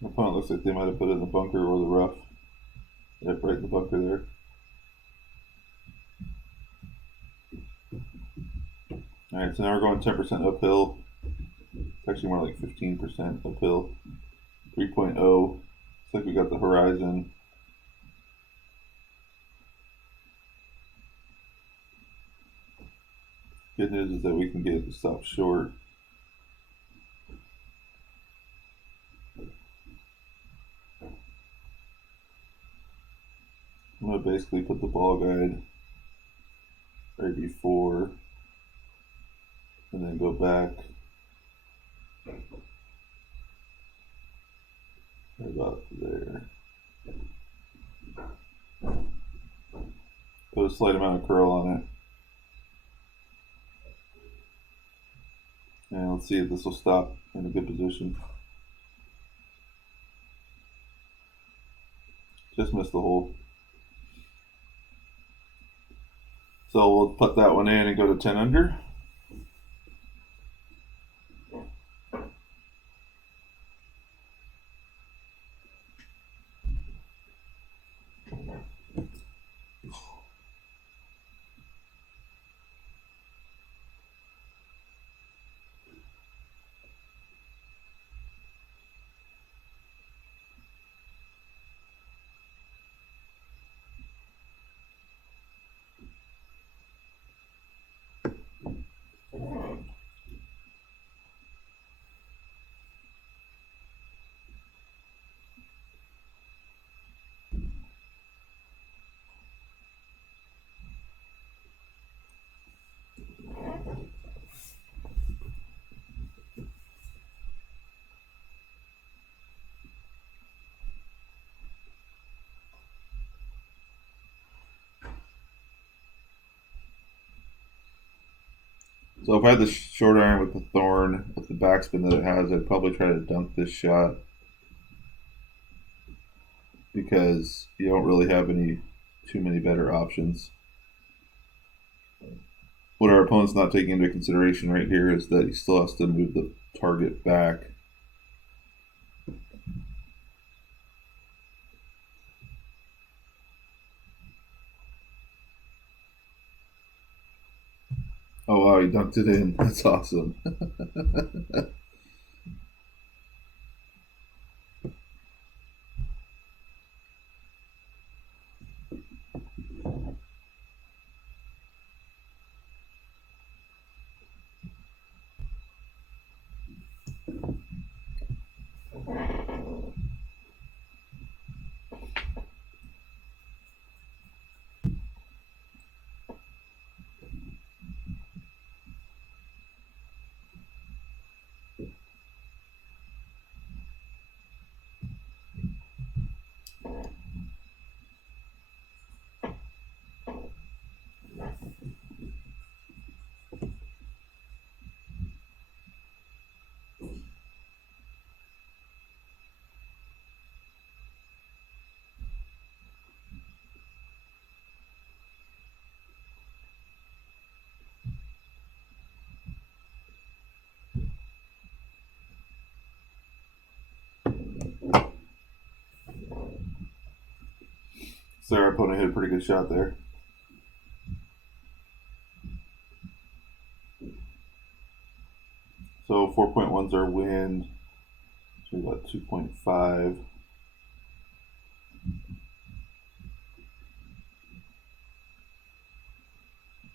My opponent looks like they might have put it in the bunker or the rough. Yep, right in the bunker there. Alright, so now we're going 10% uphill. It's actually more like 15% uphill. 3.0. Looks like we got the horizon. Good news is that we can get it to stop short. I'm going to basically put the ball guide right before and then go back right about there. Put a slight amount of curl on it. And let's see if this will stop in a good position. Just missed the hole. So we'll put that one in and go to 10 under. So if I had the short iron with the thorn, with the backspin that it has, I'd probably try to dunk this shot because you don't really have too many better options. What our opponent's not taking into consideration right here is that he still has to move the target back. Oh wow, he dunked it in. That's awesome. So our opponent hit a pretty good shot there. So 4.1's our wind. So we got 2.5.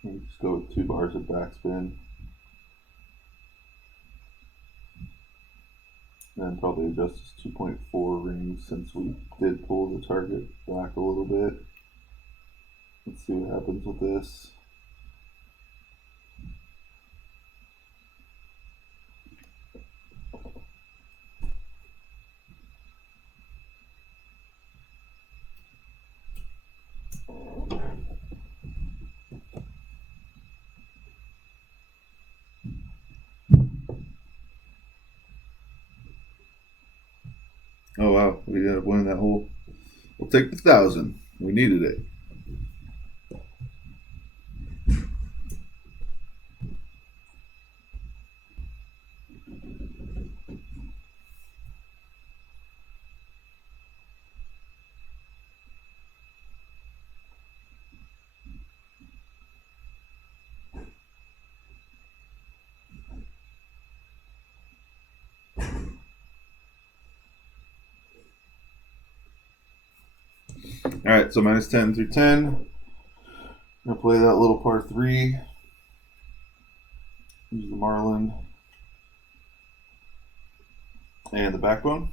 We just go with 2 bars of backspin. And probably adjust this 2.4 rings since we did pull the target back a little bit. Let's see what happens with this. Oh wow, we ended up winning that hole. We'll take the 1,000. We needed it. All right, so minus 10 through 10. I'm gonna play that little par 3. Use the Marlin and the backbone.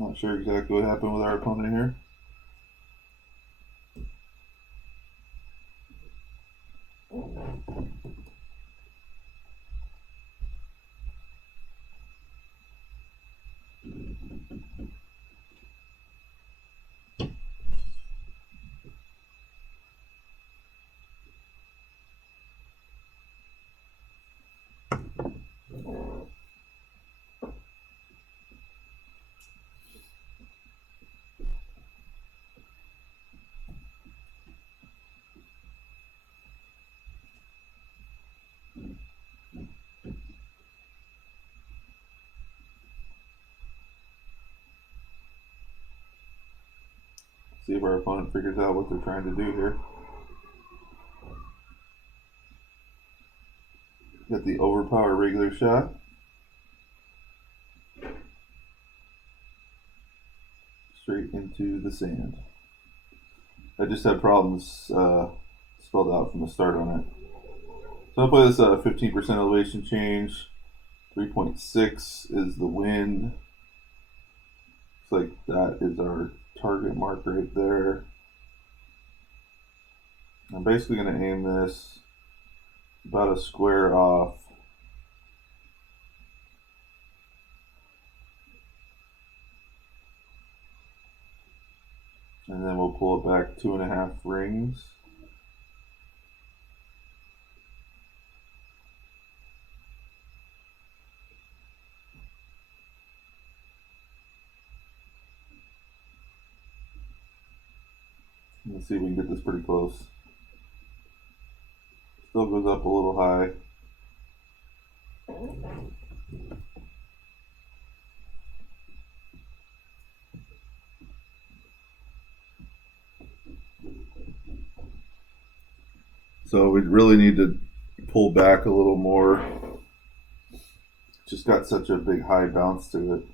Not sure exactly what happened with our opponent here. See if our opponent figures out what they're trying to do here. Got the overpower regular shot. Straight into the sand. I just had problems spelled out from the start on it. So I'll play this 15% elevation change. 3.6 is the wind. Looks like that is our target mark right there. I'm basically going to aim this about a square off. And then we'll pull it back 2.5 rings. Let's see if we can get this pretty close. Still goes up a little high. So we really need to pull back a little more. Just got such a big high bounce to it.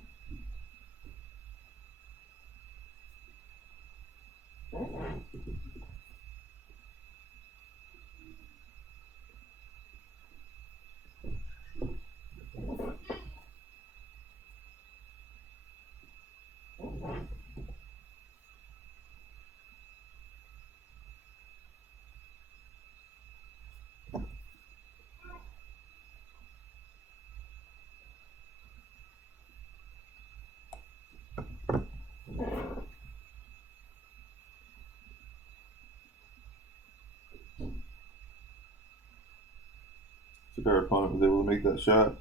So our opponent was able to make that shot.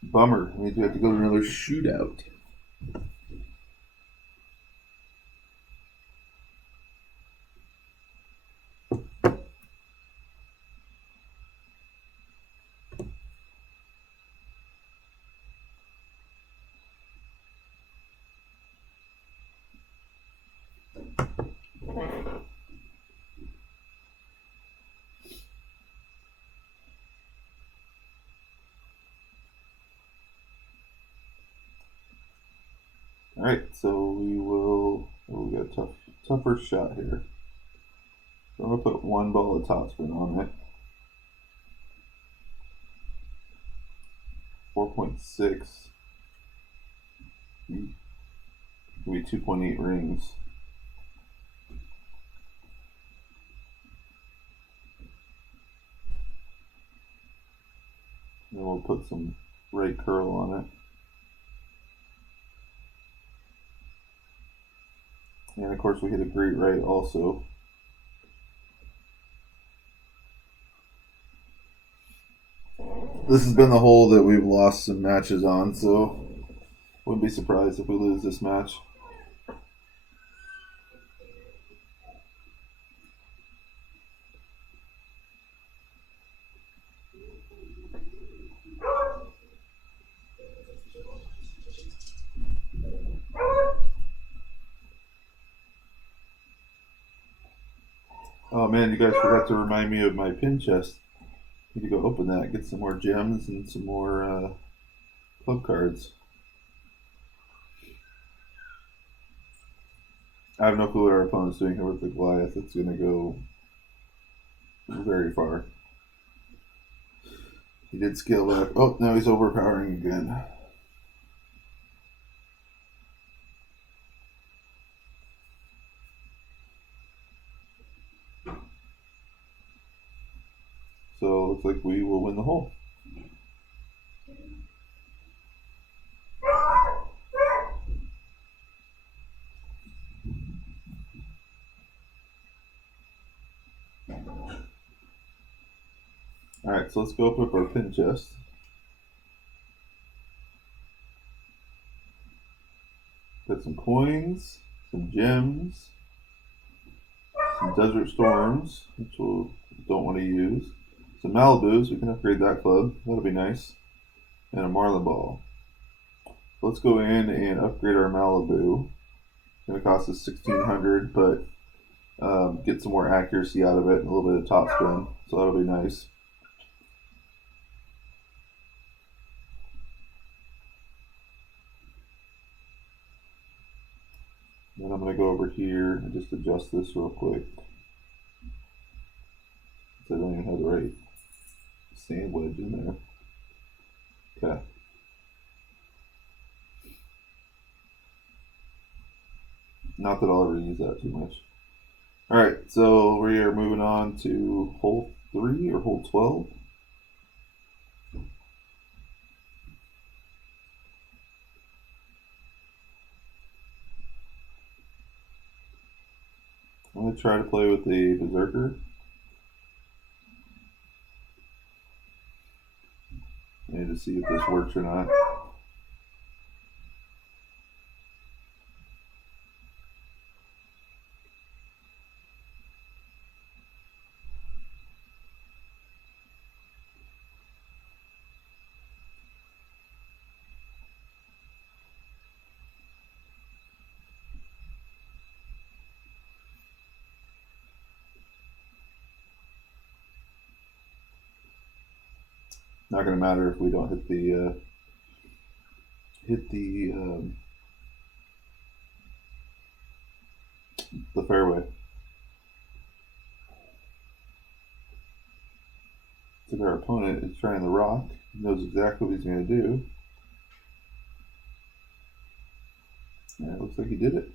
Bummer. Means we have to go to another shootout. Alright, so we will. Oh, we got a tougher shot here. So I'm going to put one ball of topspin on it. 4.6. Maybe 2.8 rings. Then we'll put some right curl on it. And of course we hit a great right also. This has been the hole that we've lost some matches on, so wouldn't be surprised if we lose this match. Oh man, you guys forgot to remind me of my pin chest. Need to go open that, get some more gems and some more club cards. I have no clue what our opponent's doing here with the Goliath. It's going to go very far. He did scale back. Oh, now he's overpowering again. So it looks like we will win the hole. Alright, so let's go open up our pin chest. Got some coins, some gems, some Desert Storms, which we don't want to use. Some Malibus, we can upgrade that club. That'll be nice. And a Marlin Ball. Let's go in and upgrade our Malibu. It's going to cost us 1,600, but get some more accuracy out of it and a little bit of top spin. So that'll be nice. Then I'm going to go over here and just adjust this real quick. So I don't even have the right sand wedge in there. Okay. Not that I'll ever use that too much. All right, so we are moving on to hole 3 or hole 12. I'm going to try to play with the Berserker. I need to see if this works or not. Not going to matter if we don't hit the fairway. So our opponent is trying the rock. He knows exactly what he's going to do. And it looks like he did it.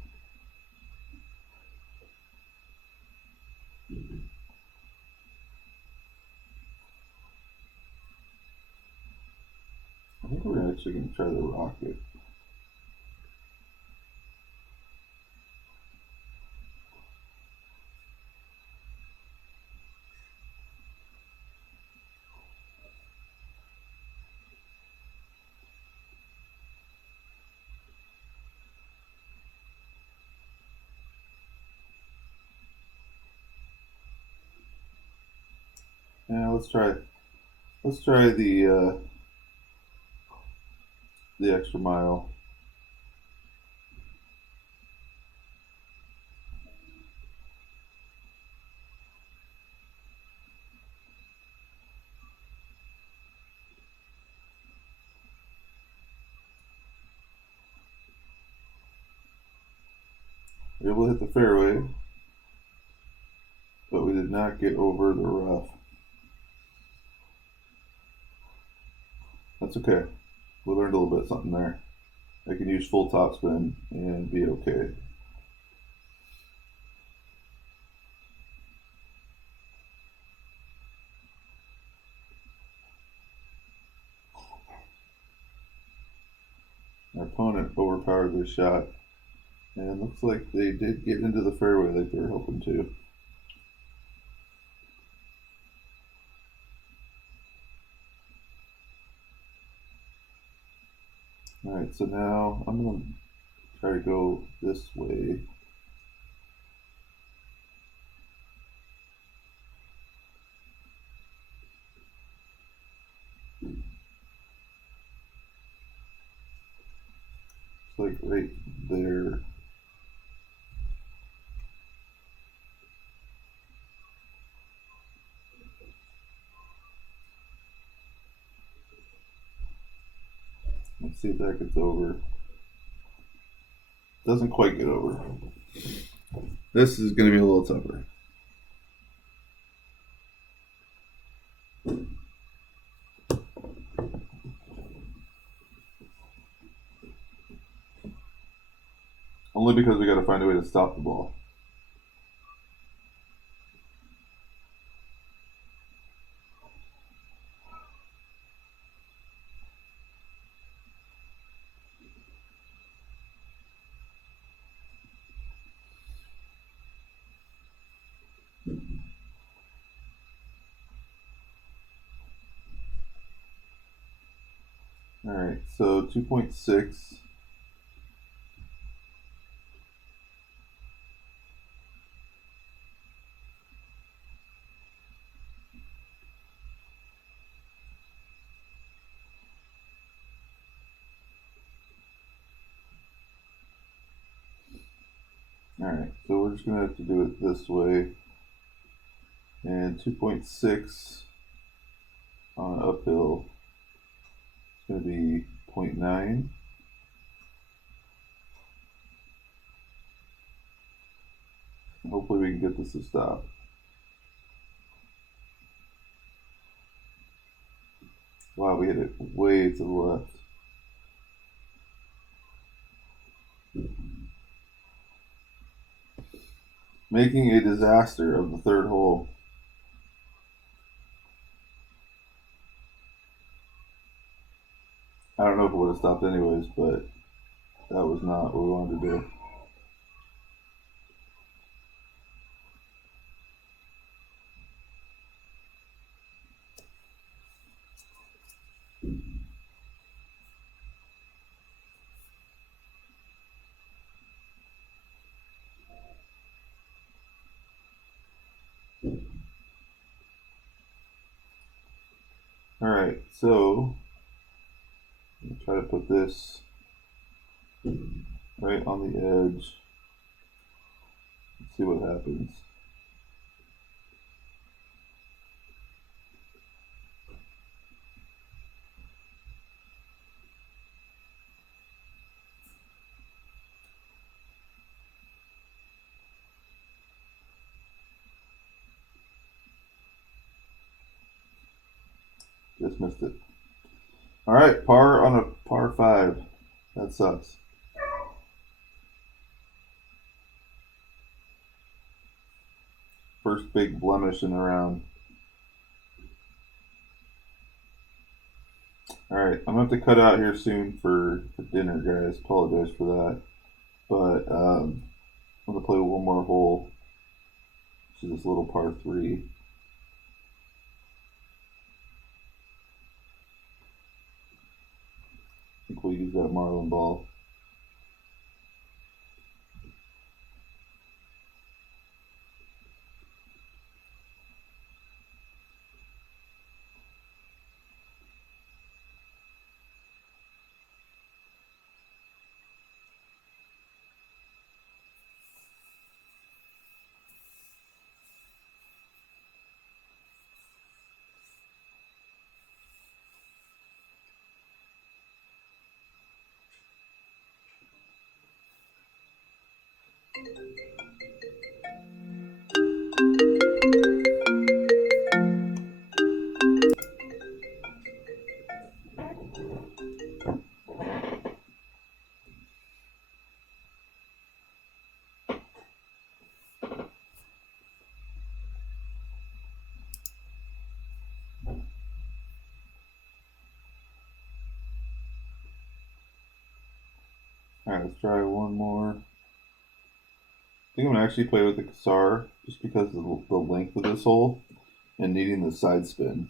I think we're actually going to try the rocket. Now let's try the extra mile. We were able to hit the fairway, but we did not get over the rough. That's okay. We learned a little bit something there. I can use full topspin and be okay. Our opponent overpowered their shot, and it looks like they did get into the fairway like they were hoping to. Alright, so now I'm going to try to go this way. It's like right there. Let's see if that gets over. Doesn't quite get over. This is going to be a little tougher. Only because we got to find a way to stop the ball. Alright, so 2.6. Alright, so we're just going to have to do it this way. And 2.6 on uphill is going to be 0.9. Hopefully we can get this to stop. Wow, we hit it way to the left. Making a disaster of the third hole. I don't know if it would have stopped anyways, but that was not what we wanted to do. Alright, so try to put this right on the edge. Let's see what happens. Just missed it. Alright, par on a par 5. That sucks. First big blemish in the round. Alright, I'm going to have to cut out here soon for dinner, guys. Apologize for that. But I'm going to play one more hole, which is this little par 3. I think we'll use that Marlin ball. Alright, let's try one more. I think I'm going to actually play with the Kassar just because of the length of this hole and needing the side spin.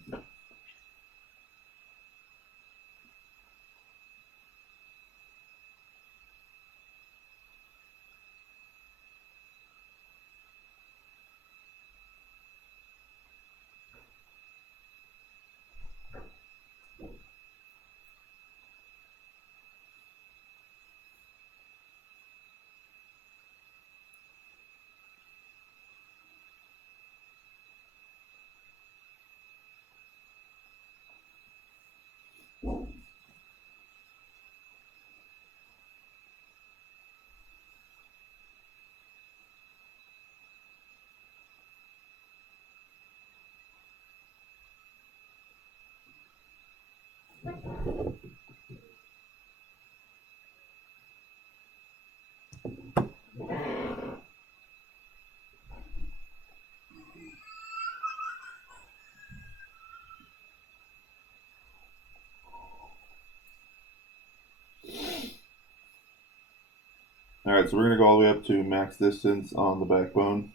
Alright, so we're going to go all the way up to max distance on the backbone.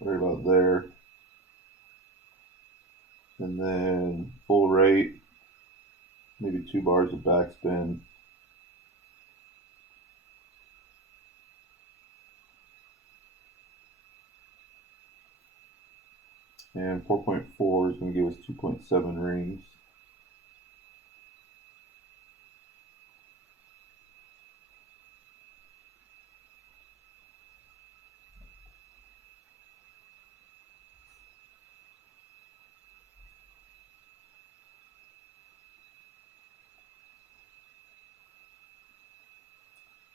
Right about there. And then full rate, maybe 2 bars of backspin. And 4.4 is going to give us 2.7 rings.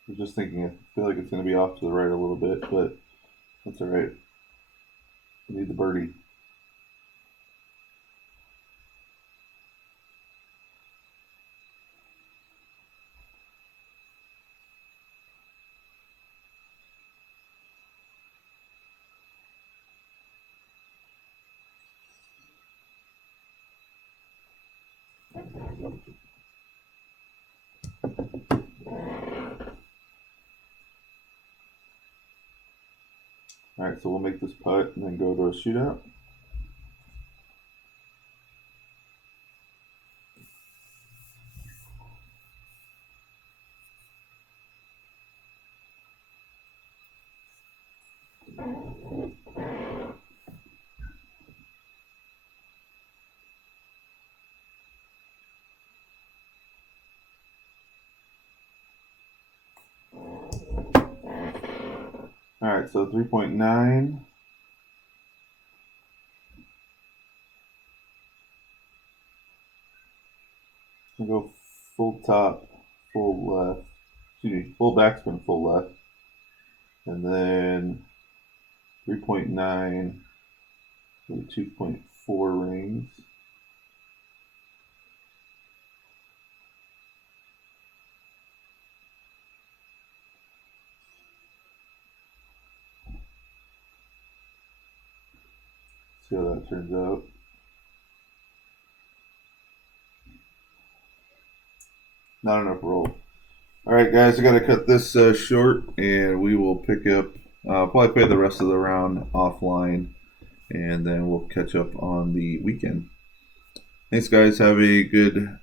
was just thinking, I feel like it's going to be off to the right a little bit, but that's all right. We need the birdie. All right, so we'll make this putt and then go to a shootout. All right, so 3.9. We'll go full top, full left. Excuse me, full backspin, full left. And then 3.9 with 2.4 rings. See how that turns out. Not enough roll. All right, guys, I got to cut this short, and we will pick up, probably play the rest of the round offline, and then we'll catch up on the weekend. Thanks, guys. Have a good